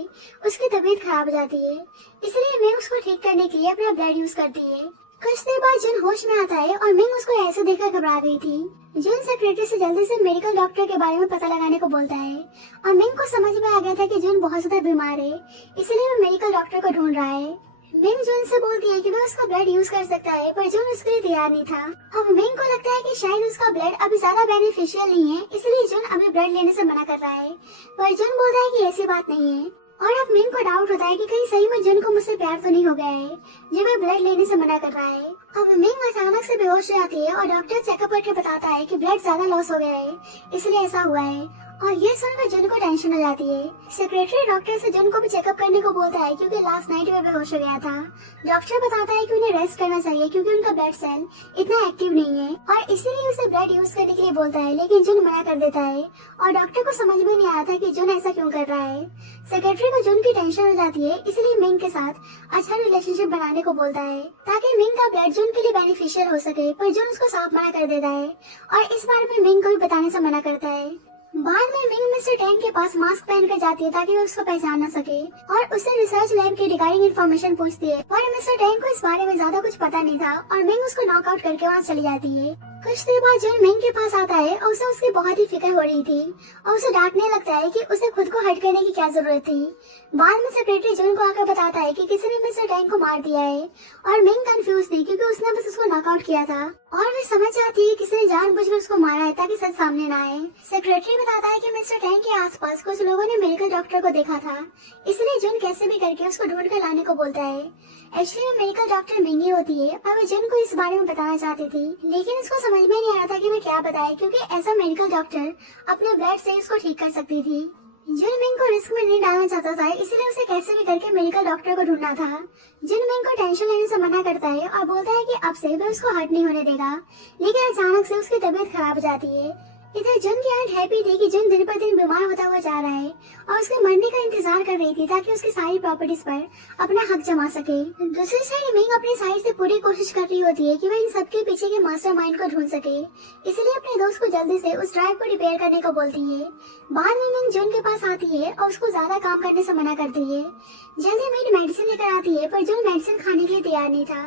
उसकी तबीयत खराब हो जाती है, इसलिए मिंग उसको ठीक करने के लिए अपना ब्लड यूज करती है। कुछ देर बाद जुन होश में आता है और मिंग उसको ऐसे देखकर घबरा गई थी। जुन सेक्रेटरी से जल्दी से मेडिकल डॉक्टर के बारे में पता लगाने को बोलता है, और मिंग को समझ में आ गया था कि जुन बहुत ज्यादा बीमार है, इसलिए वो मेडिकल डॉक्टर को ढूंढ रहा है। मिंग जुन से बोलती है कि वह उसका ब्लड यूज कर सकता है, पर जुन उसके लिए तैयार नहीं था। अब मिंग को लगता है कि शायद उसका ब्लड अभी ज्यादा बेनिफिशियल नहीं है, इसलिए जुन अभी ब्लड लेने से मना कर रहा है, पर जुन बोलता है कि ऐसी बात नहीं है। और अब मिंग को डाउट होता है कि कहीं सही में जुन को मुझसे प्यार तो नहीं हो गया है, जो वह ब्लड लेने से मना कर रहा है। अब मिंग अचानक से बेहोश हो जाती है और डॉक्टर चेकअप करके बताता है कि ब्लड ज्यादा लॉस हो गया है, इसलिए ऐसा हुआ है। और ये सुनकर जुन को टेंशन हो जाती है। सेक्रेटरी डॉक्टर से जुन को भी चेकअप करने को बोलता है, क्योंकि लास्ट नाइट में बेहोश हो गया था। डॉक्टर बताता है कि उन्हें रेस्ट करना चाहिए क्योंकि उनका ब्लड सेल इतना एक्टिव नहीं है, और इसीलिए उसे ब्लड यूज करने के लिए बोलता है, लेकिन जुन मना कर देता है। और डॉक्टर को समझ में नहीं आ रहा था कि जुन ऐसा क्यों कर रहा है। सेक्रेटरी को जुन की टेंशन हो जाती है, इसलिए मिंग के साथ अच्छा रिलेशनशिप बनाने को बोलता है, ताकि मिंग का ब्लड जुन के लिए बेनिफिशियल हो सके, पर जुन उसको साफ मना कर देता है और इस बारे में मिंग को भी बताने से मना करता है। बाद में मिंग मिस्टर टैंग के पास मास्क पहनकर जाती है ताकि वो उसको पहचान न सके, और उससे रिसर्च लैब के रिगार्डिंग इन्फॉर्मेशन पूछती है, पर मिस्टर टैंग को इस बारे में ज्यादा कुछ पता नहीं था और मिंग उसको नॉकआउट करके वहाँ चली जाती है। कुछ देर बाद जुन मिंग के पास आता है और उसे उसकी बहुत ही फिक्र हो रही थी, और उसे डांटने लगता है कि उसे खुद को हट करने की क्या जरूरत थी। बाद में सेक्रेटरी जुन को आकर बताता है कि किसी ने मिस्टर टैंग को मार दिया है, और मिंग कंफ्यूज थी क्योंकि उसने बस उसको नॉकआउट किया था, और वे समझ जाती है किसी ने जानबूझकर उसको मारा है ताकि सच सामने न आए। सेक्रेटरी बताता है कि मिस्टर टैंग के आसपास कुछ लोगों ने मेडिकल डॉक्टर को देखा था, इसलिए जुन कैसे भी करके उसको ढूंढ कर लाने को बोलता है। एक्चुअली में मेडिकल डॉक्टर मिंगी होती है और वो जुन को इस बारे में बताना चाहती थी, लेकिन उसको समझ में नहीं आ रहा था कि मैं क्या बताए, क्योंकि ऐसा मेडिकल डॉक्टर अपने ब्लड से उसको ठीक कर सकती थी। जुन मिंग को रिस्क में नहीं डालना चाहता था, इसलिए उसे कैसे भी करके मेडिकल डॉक्टर को ढूंढना था। जुन मिंग को टेंशन लेने से मना करता है और बोलता है कि अब से वह उसको हर्ट नहीं होने देगा, लेकिन अचानक से उसकी तबीयत खराब हो जाती है। इधर जुन की आंट हैप्पी थी कि जुन दिन पर दिन बीमार होता हुआ जा रहा है और उसके मरने का इंतजार कर रही थी ताकि उसकी सारी प्रॉपर्टीज पर अपना हक जमा सके। दूसरी साइड मिंग अपनी साइड से पूरी कोशिश कर रही होती है कि वह इन सबके पीछे के मास्टरमाइंड को ढूंढ सके, इसलिए अपने दोस्त को जल्दी से उस ड्राइव को रिपेयर करने को बोलती है। बाद में मिंग जुन के पास आती है और उसको ज्यादा काम करने से मना करती है। जल्दी मिंग मेडिसिन लेकर आती है, पर जुन मेडिसिन खाने के लिए तैयार नहीं था,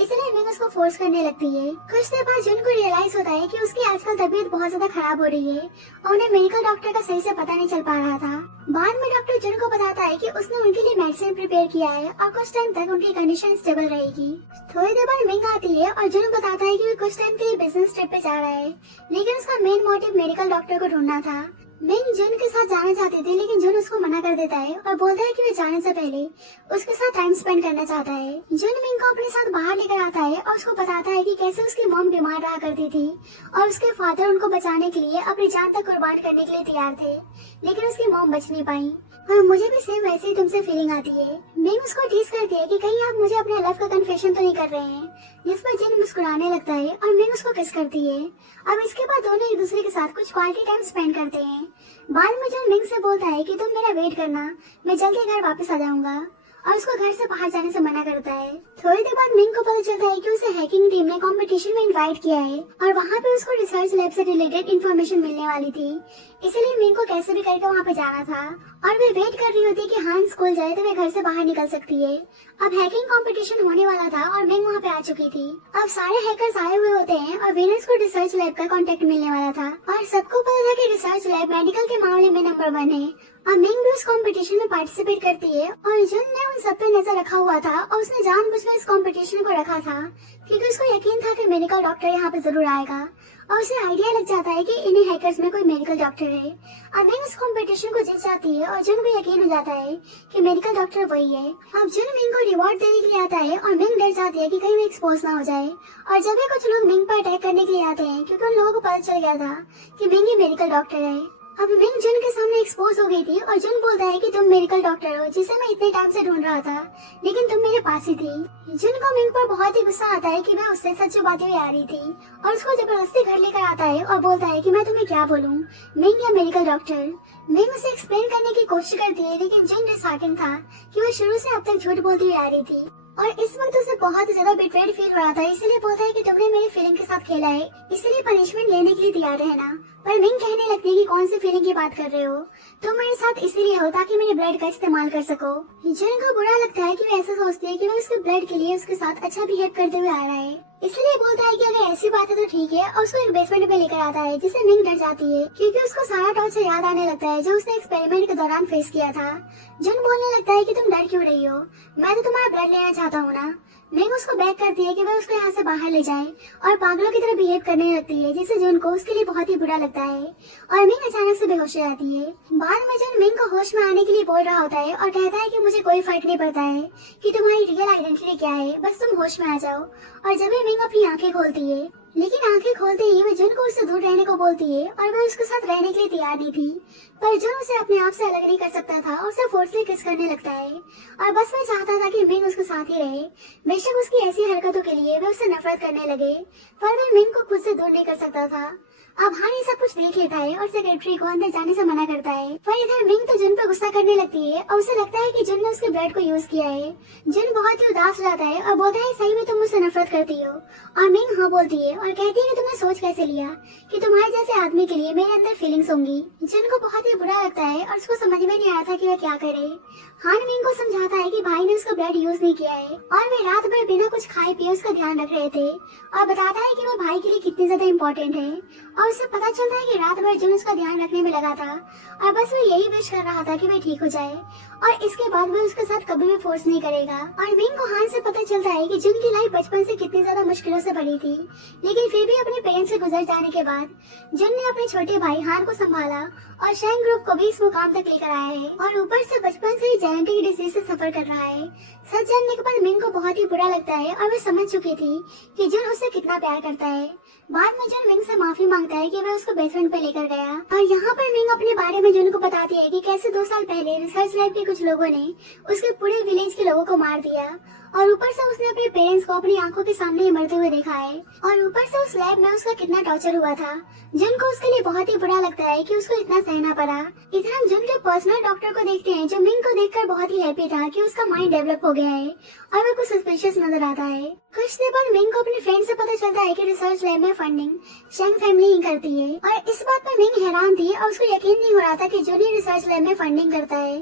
इसलिए मिंग उसको फोर्स करने लगती है। कुछ देर बाद जुन को रियलाइज होता है कि उसकी आजकल तबीयत बहुत ज्यादा खराब हो रही है और उन्हें मेडिकल डॉक्टर का सही से पता नहीं चल पा रहा था। बाद में डॉक्टर जुन को बताता है कि उसने उनके लिए मेडिसिन प्रिपेयर किया है और कुछ टाइम तक उनकी कंडीशन स्टेबल रहेगी। थोड़ी देर बाद मिंग आती है और जुन बताता है कि वो कुछ टाइम के लिए बिजनेस ट्रिप पे जा रहा है, लेकिन उसका मेन मोटिव मेडिकल डॉक्टर को ढूंढना था। मिंग जुन के साथ जाना चाहती थी, लेकिन जुन उसको मना कर देता है और बोलता है कि वह जाने से पहले उसके साथ टाइम स्पेंड करना चाहता है। जुन मिंग को अपने साथ बाहर लेकर आता है और उसको बताता है कि कैसे उसकी मॉम बीमार रहा करती थी और उसके फादर उनको बचाने के लिए अपनी जान तक कुर्बान करने के लिए तैयार थे, लेकिन उसकी मॉम बच नहीं पाई। और मुझे भी सेम वैसे ही तुमसे फीलिंग आती है। मिंग उसको टीज करती है कि कहीं आप मुझे अपने लव का कन्फेशन तो नहीं कर रहे हैं, जिस पर जिन मुस्कुराने लगता है और मिंग उसको किस करती है। अब इसके बाद दोनों एक दूसरे के साथ कुछ क्वालिटी टाइम स्पेंड करते हैं। बाद में जो मिंग से बोलता है कि तुम मेरा वेट करना, मैं जल्दी घर वापस आ जाऊंगा, और उसको घर से बाहर जाने से मना करता है। थोड़ी देर बाद मिंग को पता चलता है कि उसे हैकिंग टीम ने कंपटीशन में इनवाइट किया है और वहाँ पे उसको रिसर्च लैब से रिलेटेड इन्फॉर्मेशन मिलने वाली थी, इसलिए मिंग को कैसे भी करके वहाँ पे जाना था और वे वेट कर रही होती है कि हान स्कूल जाए तो वे घर से बाहर निकल सकती है। अब हैकिंग कंपटीशन होने वाला था और मिंग वहाँ पे आ चुकी थी। अब सारे हैकर्स आए हुए होते हैं और विनर्स को रिसर्च लैब का कॉन्टेक्ट मिलने वाला था, और सबको पता था कि रिसर्च लैब मेडिकल के मामले में नंबर 1 है। अब मिंग भी उस कंपटीशन में पार्टिसिपेट करती है और जुन ने उन सब पे नजर रखा हुआ था और उसने जानबूझकर इस कंपटीशन को रखा था क्योंकि उसको यकीन था कि मेडिकल डॉक्टर यहाँ पे जरूर आएगा, और उसे आइडिया लग जाता है कि इन्हीं हैकर्स में कोई मेडिकल डॉक्टर है। अब मिंग उस कंपटीशन को जीत जाती है और जुन को यकीन हो जाता है कि मेडिकल डॉक्टर वही है। अब जुन मिंग को रिवॉर्ड देने के लिए आता है और मिंग डर जाती है कि कहीं वो एक्सपोज ना हो जाए, और जब भी कुछ लोग मिंग पर अटैक करने के लिए आते हैं क्योंकि उन लोगों को पता चल गया था कि मिंग ही मेडिकल डॉक्टर है। अब मिंग जुन के सामने एक्सपोज हो गई थी और जुन बोलता है कि तुम मेडिकल डॉक्टर हो जिसे मैं इतने टाइम से ढूंढ रहा था, लेकिन तुम मेरे पास ही थी। जुन को मिंग पर बहुत ही गुस्सा आता है कि मैं उससे सच बातें हुई आ रही थी और उसको जबरदस्ती घर लेकर आता है और बोलता है कि मैं तुम्हें क्या बोलूं, मिंग या मेडिकल डॉक्टर। मिंग उसे एक्सप्लेन करने की कोशिश करती है, लेकिन जुन डिसहार्टेंड था कि वो शुरू से अब तक झूठ बोलती हुई आ रही थी और इस वक्त उसे बहुत ज्यादा बिट्रेड फील हो रहा था। इसलिए बोलता है कि तुमने मेरी फीलिंग के साथ खेला है, इसलिए पनिशमेंट लेने के लिए तैयार रहना। पर मिंग कहने लगती है कि कौन सी फीलिंग की बात कर रहे हो, तुम मेरे साथ इसीलिए हो ताकि मेरे ब्लड का इस्तेमाल कर सको। जुन को बुरा लगता है कि वो ऐसा सोचती है कि वो उसके ब्लड के लिए उसके साथ अच्छा बिहेव करते हुए आ रहा है, इसलिए बोलता है कि अगर ऐसी बात है तो ठीक है और उसको एक बेसमेंट में लेकर आता है, जिससे मिंग डर जाती है क्योंकि उसको सारा टॉर्चर याद आने लगता है जो उसने एक्सपेरिमेंट के दौरान फेस किया था। जुन बोलने लगता है कि तुम डर क्यों रही हो, मैं तो तुम्हारा ब्लड लेना चाहता हूँ ना। मिंग उसको बैक करती है कि वह उसको यहाँ से बाहर ले जाए और पागलों की तरह बिहेव करने लगती है, जिससे जुन को उसके लिए बहुत ही बुरा लगता है और मिंग अचानक से बेहोश हो जाती है। बाद में जुन मिंग को होश में आने के लिए बोल रहा होता है और कहता है कि मुझे कोई फर्क नहीं पड़ता है कि तुम्हारी रियल आइडेंटिटी क्या है, बस तुम होश में आ जाओ। और जब मिंग अपनी आंखें खोलती है, लेकिन आंखें खोलते ही वह जुन को उससे दूर रहने को बोलती है और वह उसके साथ रहने के लिए तैयार नहीं थी। पर जुन उसे अपने आप से अलग नहीं कर सकता था और उसे फोर्सली किस करने लगता है और बस वह चाहता था कि मिंग उसके साथ ही रहे। बेशक उसकी ऐसी हरकतों के लिए वह उससे नफरत करने लगे, पर वह मिंग को खुद से दूर नहीं कर सकता था। अब हानी सब कुछ देख लेता है और सेक्रेटरी को अंदर जाने से मना करता है, पर इधर मिंग तो जुन पर गुस्सा करने लगती है और उसे लगता है कि जुन ने उसके ब्लड को यूज किया है। जुन बहुत ही उदास हो जाता है और बोलता है सही में तुम मुझसे नफरत करती हो, और मिंग हाँ बोलती है और कहती है कि तुमने सोच कैसे लिया कि तुम्हारे जैसे आदमी के लिए मेरे अंदर फीलिंग्स होंगी। जुन को बहुत ही बुरा लगता है और उसको समझ में नहीं आ रहा था कि वह क्या करे। हान मिंग को समझाता है कि भाई ने उसका ब्लड यूज नहीं किया है और वे रात भर बिना कुछ खाए पिए उसका ध्यान रख रहे थे, और बताता है कि वो भाई के लिए कितनी ज्यादा इम्पोर्टेंट है। और उसे पता चलता है कि रात भर जुन उसका ध्यान रखने में लगा था और बस वो यही विश कर रहा था कि वह ठीक हो जाए और इसके बाद वो उसके साथ कभी भी फोर्स नहीं करेगा। और मिंग को हान से पता चलता है कि जुन की लाइफ बचपन से कितनी ज्यादा मुश्किलों से भरी थी, लेकिन फिर भी अपने पेरेंट्स से गुजर जाने के बाद जुन ने अपने छोटे भाई हान को संभाला और शैंग ग्रुप को भी इस मुकाम तक लेकर आया है और ऊपर से बचपन से ही जेनेटिक डिजीज से सफर कर रहा है। सच जानने के बाद मिंग को बहुत ही बुरा लगता है और वह समझ चुकी थी कि जुन उससे कितना प्यार करता है। बाद में जुन मिंग से माफी मांगता है कि वह उसको बेसमेंट पे लेकर गया और यहाँ पर मिंग अपने बारे में जुन को बताती है कि कैसे 2 साल पहले रिसर्च लैब के कुछ लोगों ने उसके पूरे विलेज के लोगों को मार दिया और ऊपर से उसने अपने पेरेंट्स को अपनी आंखों के सामने ही मरते हुए देखा है और ऊपर से उस लैब में उसका कितना टॉर्चर हुआ था। जुन को उसके लिए बहुत ही बुरा लगता है कि उसको इतना सहना पड़ा। इधर हम जुन के पर्सनल डॉक्टर को देखते हैं जो मिंग को देखकर बहुत ही हैप्पी था कि उसका माइंड डेवलप हो गया है और वह कुछ सस्पिशियस नजर आता है। कुछ देर बाद मिंग को अपने फ्रेंड से पता चलता है कि रिसर्च लैब में फंडिंग शेंग फैमिली ही करती है और इस बात पर मिंग हैरान थी और उसको यकीन नहीं हो रहा था कि जुन ही रिसर्च लैब में फंडिंग करता है,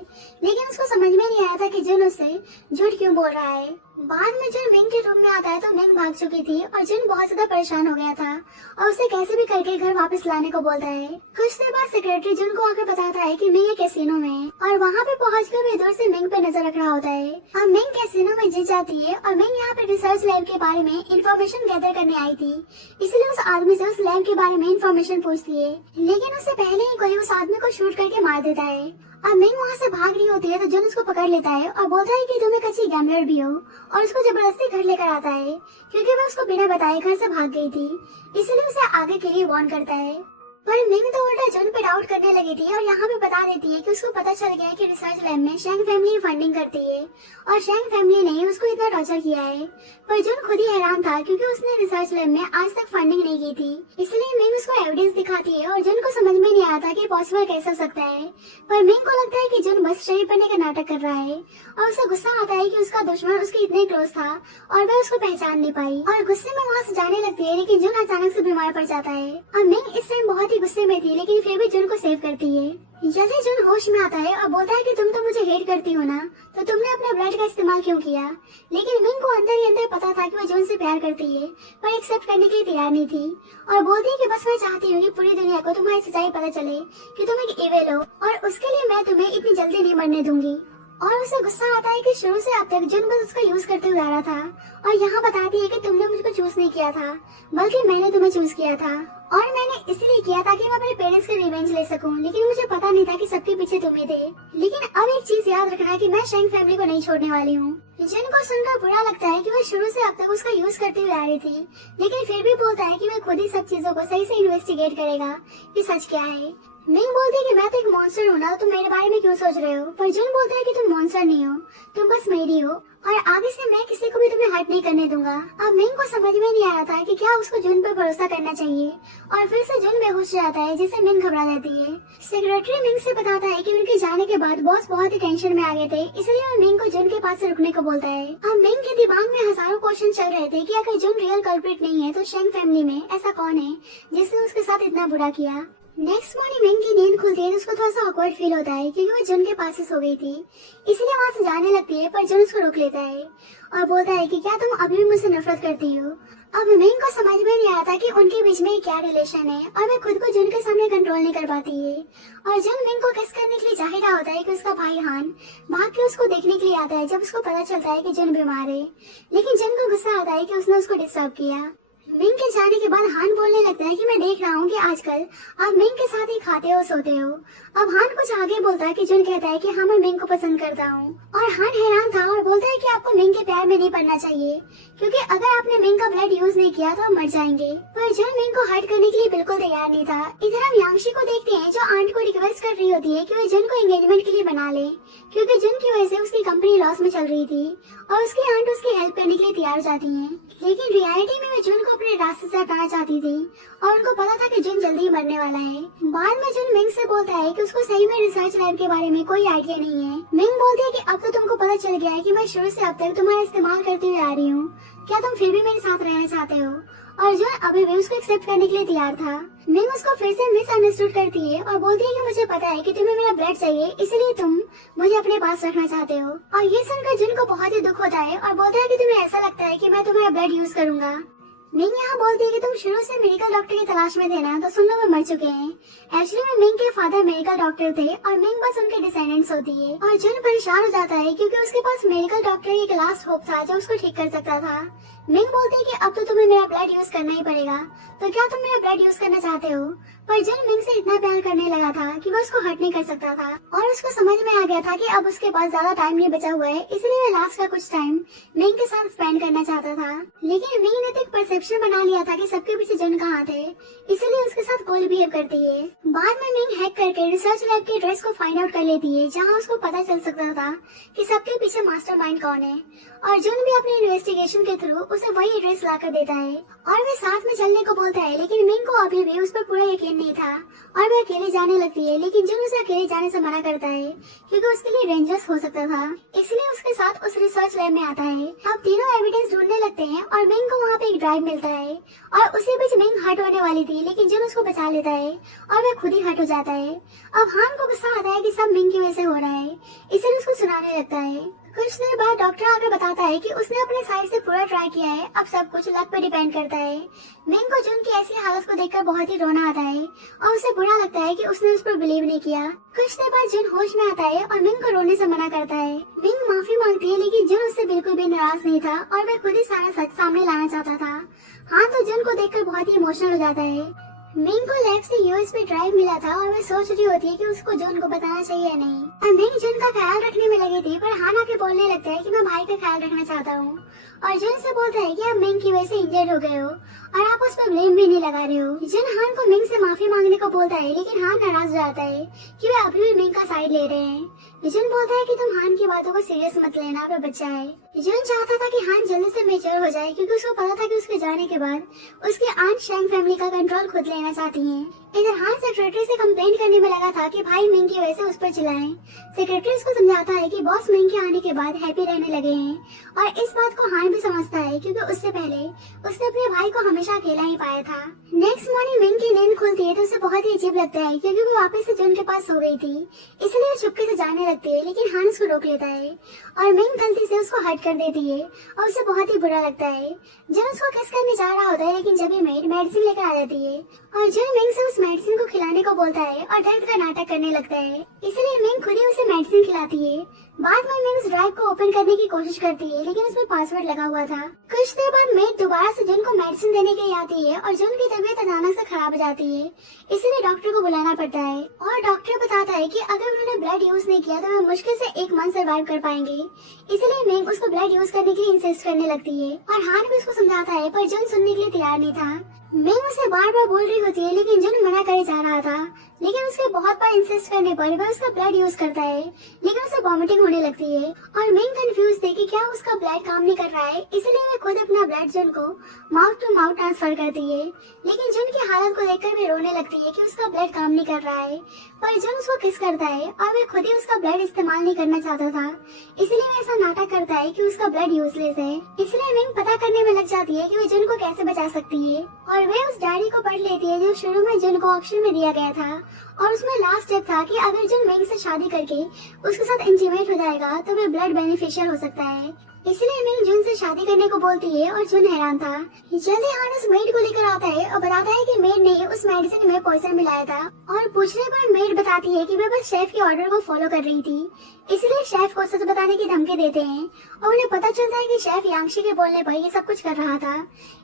लेकिन उसको समझ में नहीं आया था कि जुन उससे झूठ क्यों बोल रहा है। बाद में जुन मिंग के रूम में आता है तो मिंग भाग चुकी थी और जुन बहुत ज्यादा परेशान हो गया था और उसे कैसे भी करके घर वापस लाने को बोलता है। कुछ देर बाद सेक्रेटरी जुन को आकर बताता है कि मिंग एक कैसीनो में है और वहाँ पे पहुँचकर वे दूर से मिंग पे नजर रख रहा होता है। अब मिंग कैसीनो में जीत जाती है और मिंग यहाँ पे रिसर्च लैब के बारे में इंफॉर्मेशन गैदर करने आई थी, इसलिए उस आदमी से उस लैब के बारे में इंफॉर्मेशन पूछती है, लेकिन उससे पहले ही कोई उस आदमी को शूट करके मार देता है। अब मिंग वहाँ से भाग रही होती है तो जुन उसको पकड़ लेता है और बोलता है कि तुम एक अच्छी गैम्बलर भी हो और उसको जबरदस्ती घर लेकर आता है क्योंकि वह उसको बिना बताए घर से भाग गई थी, इसलिए उसे आगे के लिए वार्न करता है। पर मिंग तो उल्टा जुन पे डाउट करने लगी थी और यहाँ पे बता देती है कि उसको पता चल गया है कि रिसर्च लैब में शेंग फैमिली फंडिंग करती है और शेंग फैमिली ने उसको इतना टॉर्चर किया है। पर जुन खुद ही हैरान था क्योंकि उसने रिसर्च लैब में आज तक फंडिंग नहीं की थी, इसलिए मिंग उसको एविडेंस दिखाती है और जुन को समझ में नहीं आता कि पॉसिबल कैसे हो सकता है। पर मिंग को लगता है कि जुन बस शरीफ बनने का नाटक कर रहा है और उसे गुस्सा आता है कि उसका दुश्मन उसके इतने क्लोज था और वह उसको पहचान नहीं पाई और गुस्से में वहाँ से जाने लगती है, लेकिन जुन अचानक से बीमार पड़ जाता है और मिंग इस टाइम बहुत ही गुस्से में थी, लेकिन फिर भी जुन को सेव करती है। जैसे जुन होश में आता है और बोलता है कि तुम तो मुझे हेट करती हो ना, तो तुमने अपने ब्लड का इस्तेमाल क्यों किया। लेकिन मिंग को अंदर ही अंदर पता था कि वो जुन से प्यार करती है, पर एक्सेप्ट करने के लिए तैयार नहीं थी और बोलती है कि बस मैं चाहती हूँ कि पूरी दुनिया को तुम्हारी सच्चाई पता चले कि तुम एक इविल हो और उसके लिए मैं तुम्हें इतनी जल्दी नहीं मरने दूंगी। और उसे गुस्सा आता है कि शुरू से अब तक जुन बस उसका यूज करते हुए आ रहा था और यहाँ बताती है कि तुमने मुझको चूज नहीं किया था, बल्कि मैंने तुम्हें चूज किया था और मैंने इसलिए किया ताकि मैं अपने पेरेंट्स के रिवेंज ले सकूं, लेकिन मुझे पता नहीं था कि सबके पीछे तुम ही थे। लेकिन अब एक चीज याद रखना कि मैं शेंग फैमिली को नहीं छोड़ने वाली हूँ। जुन को सुनकर बुरा लगता है कि वह शुरू से अब तक उसका यूज करते हुए आ रही थी, लेकिन फिर भी बोलता है कि वह खुद ही सब चीजों को सही से इन्वेस्टिगेट करेगा कि सच क्या है। मिंग बोलती है कि मैं तो एक मॉन्स्टर हूँ ना, तुम मेरे बारे में क्यों सोच रहे हो? पर जुन बोलता है कि तुम मॉन्स्टर नहीं हो, तुम बस मेरी हो और आगे से मैं किसी को भी तुम्हें हर्ट नहीं करने दूंगा। अब मिंग को समझ में नहीं आ रहा था कि क्या उसको जुन पर भरोसा करना चाहिए और फिर से जुन बेहोश हो जाता है, जिससे मिंग घबरा जाती है। सेक्रेटरी मिंग से बताता है कि उनके जाने के बाद बॉस बहुत ही टेंशन में आ गए थे, इसलिए वह मिंग को जुन के पास से रुकने को बोलता है। अब मिंग के दिमाग में हजारों क्वेश्चन चल रहे थे कि अगर जुन रियल कल्प्रिट नहीं है तो शेंग फैमिली में ऐसा कौन है जिसने उसके साथ इतना बुरा किया। नेक्स्ट मॉर्निंग मिंग की नींद खुलती है तो उसको थोड़ा सा ऑकवर्ड फील होता है क्योंकि वो जुन के पास ही सो गई थी, इसलिए वहाँ से जाने लगती है। पर जुन उसको रोक लेता है और बोलता है कि क्या तुम अभी भी मुझसे नफरत करती हो? अब मिंग को समझ में नहीं आता कि उनके बीच में क्या रिलेशन है और वे खुद को जुन के सामने कंट्रोल नहीं कर पाती है। और जुन मिंग को किस करने के लिए चाह रहा होता है कि उसका भाई हान भाग के उसको देखने के लिए आता है जब उसको पता चलता है कि जुन बीमार है, लेकिन जुन को गुस्सा आता है कि उसने उसको डिस्टर्ब किया। मिंग के जाने के बाद हान बोलने लगता है कि मैं देख रहा हूँ कि आजकल आप मिंग के साथ ही खाते हो सोते हो। अब हान कुछ आगे बोलता है कि जुन कहता है कि हाँ मैं मिंग को पसंद करता हूँ और हान हैरान था और बोलता है कि आपको मिंग के प्यार में नहीं पड़ना चाहिए क्योंकि अगर आपने मिंग का ब्लड यूज नहीं किया तो आप मर जाएंगे। पर जुन मिंग को हर्ट करने के लिए बिल्कुल तैयार नहीं था। इधर हम यांगशी को देखते हैं जो आंट को रिक्वेस्ट कर रही होती है कि वह जुन को एंगेजमेंट के लिए बना ले क्योंकि जुन की वजह से उसकी कंपनी लॉस में चल रही थी और उसकी आंट उसकी हेल्प करने के लिए तैयार हो जाती है। लेकिन रियलिटी में वे जुन को अपने रास्ते से हटाना चाहती थी और उनको पता था कि जुन जल्दी ही मरने वाला है। बाद में जुन मिंग से बोलता है कि उसको सही में रिसर्च लैब के बारे में कोई आइडिया नहीं है। मिंग बोलती है कि अब तो तुमको पता चल गया है कि मैं शुरू से अब तक तुम्हारा इस्तेमाल करती हुई आ रही हूँ, क्या तुम फिर भी मेरे साथ रहना चाहते हो? और जुन अभी भी उसको एक्सेप्ट करने के लिए तैयार था। मिंग उसको फिर से मिसअंडरस्टूड करती है और बोलती है कि मुझे पता है कि तुम्हें मेरा ब्लड चाहिए, इसलिए तुम मुझे अपने पास रखना चाहते हो। और ये सुनकर जुन को बहुत ही दुख होता है और बोलता है कि तुम्हें ऐसा लगता है कि मैं तुम्हारा ब्लड यूज करूंगा। मिंग यहाँ बोलती है कि तुम शुरू से मेडिकल डॉक्टर की तलाश में थे ना, तो सुन लो वो मर चुके हैं। एक्चुअली में मिंग के फादर मेडिकल डॉक्टर थे और मिंग बस उनके डिसेंडेंट्स होती है। और जुन परेशान हो जाता है क्योंकि उसके पास मेडिकल डॉक्टर ही एक लास्ट होप था जो उसको ठीक कर सकता था। मिंग बोलती है कि अब तो तुम्हें मेरा ब्लड यूज करना ही पड़ेगा, तो क्या तुम मेरा ब्लड यूज करना चाहते हो? पर जुन मिंग से इतना प्यार करने लगा था कि वो उसको हर्ट नहीं कर सकता था और उसको समझ में आ गया था कि अब उसके पास ज्यादा टाइम नहीं बचा हुआ है, इसलिए वह लास्ट का कुछ टाइम मिंग के साथ स्पेंड करना चाहता था। लेकिन मिंग ने तो एक परसेप्शन बना लिया था कि सबके पीछे जुन का हाथ है, इसलिए उसके साथ कोल बिहेव करती है। बाद में मिंग हैक करके रिसर्च लैब के एड्रेस को फाइंड आउट कर लेती है जहाँ उसको पता चल सकता था कि सबके पीछे मास्टरमाइंड कौन है। और जुन भी अपने इन्वेस्टिगेशन के थ्रू उसे वही एड्रेस लाकर देता है और वे साथ में चलने को बोलता है, लेकिन मिंग को अभी भी उस पर पूरा यकीन नहीं था और वह अकेले जाने लगती है। लेकिन जुन उसे अकेले जाने से मना करता है क्योंकि उसके लिए डेंजरस हो सकता था, इसलिए उसके साथ उस रिसर्च लैब में आता है। अब तीनों एविडेंस ढूंढने लगते हैं और मिंग को वहाँ पे एक ड्राइव मिलता है और उसी बीच मिंग हर्ट होने वाली थी, लेकिन जुन उसको बचा लेता है और वह खुद ही हर्ट हो जाता है। अब हान को गुस्सा आता है कि सब मिंग की वजह से हो रहा है, इसलिए उसको सुनाने लगता है। कुछ देर बाद डॉक्टर आकर बताता है कि उसने अपने साइड से पूरा ट्राई किया है, अब सब कुछ लक पे डिपेंड करता है। मिंग को जुन की ऐसी हालत को देखकर बहुत ही रोना आता है और उसे बुरा लगता है कि उसने उस पर बिलीव नहीं किया। कुछ देर बाद जुन होश में आता है और मिंग को रोने से मना करता है। मिंग माफी मांगती है लेकिन जुन उससे बिल्कुल भी नाराज नहीं था और वह खुद ही सारा सच सामने लाना चाहता था। हाँ, तो जुन को देखकर बहुत ही इमोशनल हो जाता है। मिंग को लैब से यूएस पे ड्राइव मिला था और वह सोच रही होती है कि उसको जुन को बताना चाहिए या नहीं। मिंग जुन का ख्याल रखने में लगी थी, पर हान आके बोलने लगता है कि मैं भाई का ख्याल रखना चाहता हूँ और जुन से बोलता है कि आप मिंग की वजह से इंजर्ड हो गए हो और आप उस पर ब्लेम भी नहीं लगा रहे हो। जुन हान को मिंग से माफी मांगने को बोलता है, लेकिन हान नाराज हो जाता है कि वे अभी भी मिंग का साइड ले रहे हैं। जुन बोलता है कि तुम हान की बातों को सीरियस मत लेना, वह बच्चा है। जुन चाहता था कि हान जल्दी से मेच्योर हो जाए क्योंकि उसको पता था कि उसके जाने के बाद उसकी आंट शेंग फैमिली का कंट्रोल खुद लेना चाहती हैं। इधर हान सेक्रेटरी से कंप्लेंट करने में लगा था कि भाई मिंग की वजह से उस पर चिल्लाएं। सेक्रेटरी उसको समझाता है कि बॉस मिंग के आने के बाद हैप्पी रहने लगे हैं और इस बात को हान भी समझता है क्योंकि उससे पहले उसने अपने भाई को हमेशा अकेला ही पाया था। नेक्स्ट मॉर्निंग मिंग की नींद खुलती है तो उसे बहुत ही अजीब लगता है क्योंकि वो वापस से जुन के पास सो गई थी, इसलिए वो चुपके से जाने लगती है, लेकिन हान उसको रोक लेता है और मिंग गलती से उसको हर्ट कर देती है और उसे बहुत ही बुरा लगता है। जुन उसको किस करने जा रहा होता है, लेकिन जब ये मेड मेडिसिन लेकर आ जाती है और जुन मिंग से उस मेडिसिन को खिलाने को बोलता है और दर्द का नाटक करने लगता है, इसलिए मिंग खुद ही उसे मेडिसिन खिलाती है। बाद में मिंग उस ड्राइव को ओपन करने की कोशिश करती है, लेकिन उसमें पासवर्ड लगा हुआ था। कुछ देर बाद मेड दोबारा से जुन को मेडिसिन देने के लिए आती है और जुन की तबीयत अचानक से खराब हो जाती है, इसलिए डॉक्टर को बुलाना पड़ता है और डॉक्टर बताता है कि अगर उन्होंने ब्लड यूज नहीं किया तो वे मुश्किल से 1 मंथ सर्वाइव कर पाएंगे, इसलिए मिंग उसको ब्लड यूज करने के लिए इंसिस्ट करने लगती है और हान भी उसको समझाता है, पर जुन सुनने के लिए तैयार नहीं था। मिंग उसे बार बार बोल रही होती है लेकिन जुन मना करे जा रहा था, लेकिन उसके बहुत बार इंसिस्ट करने पर वह उसका ब्लड यूज करता है, लेकिन उसे वॉमिटिंग होने लगती है और मिंग कंफ्यूज थी कि क्या उसका ब्लड काम नहीं कर रहा है, इसलिए वह खुद अपना ब्लड जुन को माउथ टू माउथ ट्रांसफर करती है। लेकिन जुन की हालत को देखकर वे रोने लगती है कि उसका ब्लड काम नहीं कर रहा है, पर जुन उसको किस करता है और वह खुद ही उसका ब्लड इस्तेमाल नहीं करना चाहता था, इसलिए वह ऐसा नाटक करता है कि उसका ब्लड यूजलेस है। इसलिए मिंग पता करने में लग जाती है कि वह जुन को कैसे बचा सकती है और वह उस डायरी को पढ़ लेती है जो शुरू में जुन को ऑप्शन में दिया गया था और उसमें लास्ट स्टेप था कि अगर जुन मिंग से शादी करके उसके साथ इंटीमेट हो जाएगा तो वह ब्लड बेनिफिशियल हो सकता है। इसलिए मिंग जुन से शादी करने को बोलती है और जुन हैरान था। जल्दी हान उस मेड को लेकर आता है और बताता है कि मेड ने उस मेडिसिन में पॉइजन मिलाया था और पूछने पर मेड बताती है कि वह बस शेफ के ऑर्डर को फॉलो कर रही थी, इसलिए शेफ को सच बताने की धमकी देते हैं और उन्हें पता चलता है कि शेफ यांगशी के बोलने पर ये सब कुछ कर रहा था,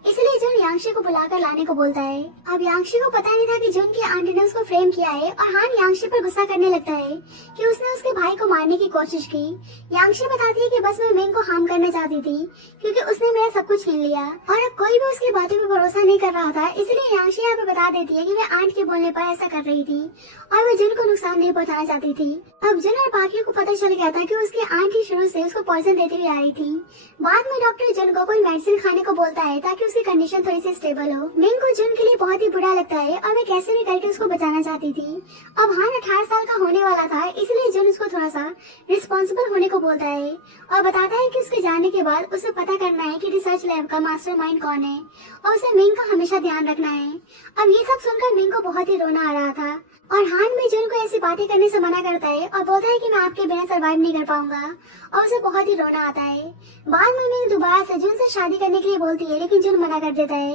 इसलिए जुन यांगशी को बुलाकर लाने को बोलता है। अब यांगशी को पता नहीं था कि जुन की आंटी ने उसको फ्रेम किया है और हान यांगशी पर गुस्सा करने लगता है कि उसने उसके भाई को मारने की कोशिश की। यांगशी बताती है कि बस मैं मिंग को हार्म करना चाहती थी क्योंकि उसने मेरा सब कुछ छीन लिया और अब कोई भी उसकी बातों पर भरोसा नहीं कर रहा था, इसलिए यांगशी यहाँ पे बता देती है कि वह आंट के बोलने पर ऐसा कर रही थी और वह जुन को नुकसान नहीं पहुँचाना चाहती थी। अब जुन और बाकियों को पता चल गया था कि उसकी आंट ही शुरू से उसको पॉइजन देती हुई आ रही थी। बाद में डॉक्टर जुन को कोई मेडिसिन खाने को बोलता है ताकि उसकी कंडीशन थोड़ी सी स्टेबल हो। मिंग को जुन के लिए बहुत ही बुरा लगता है और वह कैसे भी करके उसको बचाना चाहती थी। अब हान 18 साल का होने वाला था, इसलिए जुन उसको थोड़ा सा रिस्पॉन्सिबल होने को बोलता है और बताता है कि उसके जाने के बाद उसे पता करना है कि रिसर्च लैब का मास्टरमाइंड कौन है और उसे मिंग का हमेशा ध्यान रखना है। अब ये सब सुनकर मिंग को बहुत ही रोना आ रहा था और हान भी जुन को ऐसी बातें करने से मना करता है और बोलता है कि मैं आपके बिना सरवाइव नहीं कर पाऊंगा और उसे बहुत ही रोना आता है। बाद में मिंग दोबारा से जुन से शादी करने के लिए बोलती है, लेकिन जुन मना कर देता है।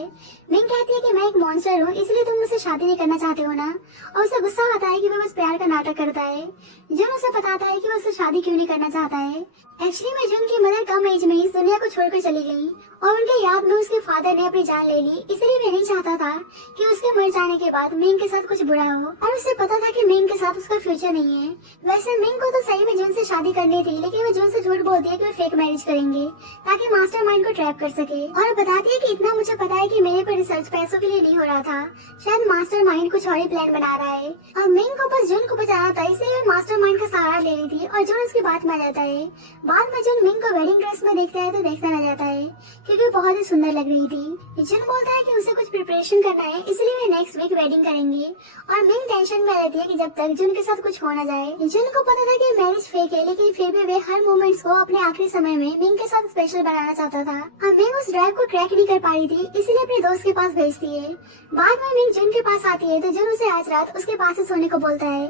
मिंग कहती है कि मैं एक मॉन्स्टर हूँ, इसलिए तुम मुझसे शादी नहीं करना चाहते हो ना, और उसे गुस्सा आता है कि वह बस प्यार का नाटक करता है। जुन उसे बताता है कि वह उससे शादी क्यों नहीं करना चाहता है। एक्चुअली में जुन की मदर कम एज में इस दुनिया को छोड़कर चली गई और उनके याद में उसके फादर ने अपनी जान ले ली, इसलिए वह नहीं चाहता था कि उसके मर जाने के बाद मिंग के साथ कुछ बुरा हो और उसे पता था कि मिंग के साथ उसका फ्यूचर नहीं है। वैसे मिंग को तो सही में जुन से शादी करनी थी, लेकिन वह जुन से झूठ बोलती है कि वे फेक मैरिज करेंगे ताकि मास्टरमाइंड को ट्रैप कर सके और बताती है कि इतना मुझे पता है कि मेरे पर रिसर्च पैसों के लिए नहीं हो रहा था, शायद मास्टरमाइंड कुछ और ही प्लान बना रहा है। अब मिंग को बस जुन को बचाना था, इसलिए वह मास्टरमाइंड का सहारा ले रही थी और जुन उसकी बात मान जाता है। बाद में जुन मिंग को वेडिंग ड्रेस में देखता है तो देखता रह जाता है क्योंकि बहुत ही सुंदर लग रही थी। जुन बोलता है कि उसे कुछ प्रिपरेशन करना है, इसलिए वे नेक्स्ट वीक वेडिंग करेंगे और मिंग टेंशन में रहती है कि जब तक जुन के साथ कुछ हो न जाए। जुन को पता था कि मैरिज फेक है, लेकिन फिर भी वे हर मोमेंट्स को अपने आखिरी समय में मिंग के साथ स्पेशल बनाना चाहता था। अब मिंग उस ड्राइव को क्रैक नहीं कर पा रही थी, इसलिए अपने दोस्त के पास भेजती है। बाद में मिंग जुन के पास आती है तो जुन उसे आज रात उसके पास ही सोने को बोलता है,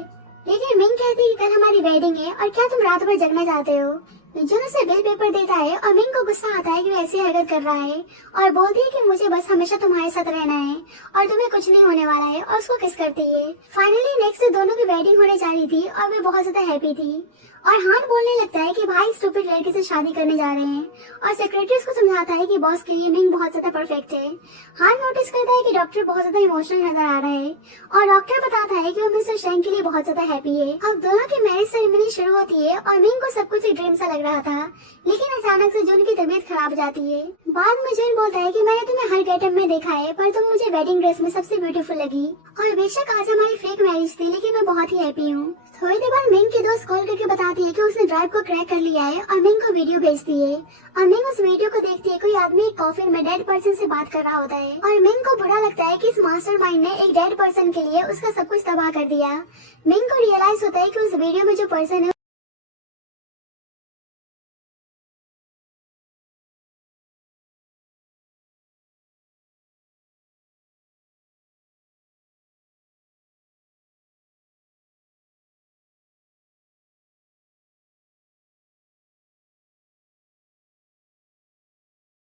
लेकिन मिंग कहती है कि कल हमारी वेडिंग है और क्या तुम रात भर जगना चाहते हो। जुन उसे बिल पेपर देता है और मिंग को गुस्सा आता है कि वह ऐसी हरकत कर रहा है और बोलती है कि मुझे बस हमेशा तुम्हारे साथ रहना है और तुम्हें कुछ नहीं होने वाला है और उसको किस करती है। फाइनली नेक्स्ट डे दोनों की वेडिंग होने जा रही थी और वे बहुत ज्यादा हैप्पी थी और हान बोलने लगता है कि भाई स्टूपिड लड़की से शादी करने जा रहे हैं और सेक्रेटरी को समझाता है कि बॉस के लिए मिंग बहुत ज्यादा परफेक्ट है। हान नोटिस करता है कि डॉक्टर बहुत ज्यादा इमोशनल नजर आ रहा है और डॉक्टर बताता है कि वो मिस्टर शेंग के लिए बहुत ज्यादा हैप्पी है। अब दोनों की मैरिज सेरेमनी शुरू होती है और मिंग को सब कुछ एक ड्रीम सा लग रहा था, लेकिन अचानक से जुन की तबीयत खराब हो जाती है। बाद में जुन बोलता है कि मैंने तुम्हें हर गेटअप में देखा है पर तुम मुझे वेडिंग ड्रेस में सबसे ब्यूटीफुल लगी और बेशक आज हमारी फेक मैरिज थी, लेकिन मैं बहुत ही हैप्पी हूँ। थोड़ी देर बाद मिंग की दोस्त कॉल करके बताती है कि उसने ड्राइव को क्रैक कर लिया है और मिंग को वीडियो भेजती है और मिंग उस वीडियो को देखती है। कोई आदमी एक कॉफिन में डेड पर्सन से बात कर रहा होता है और मिंग को बुरा लगता है कि इस मास्टरमाइंड ने एक डेड पर्सन के लिए उसका सब कुछ तबाह कर दिया। मिंग को रियलाइज होता है कि उस वीडियो में जो पर्सन है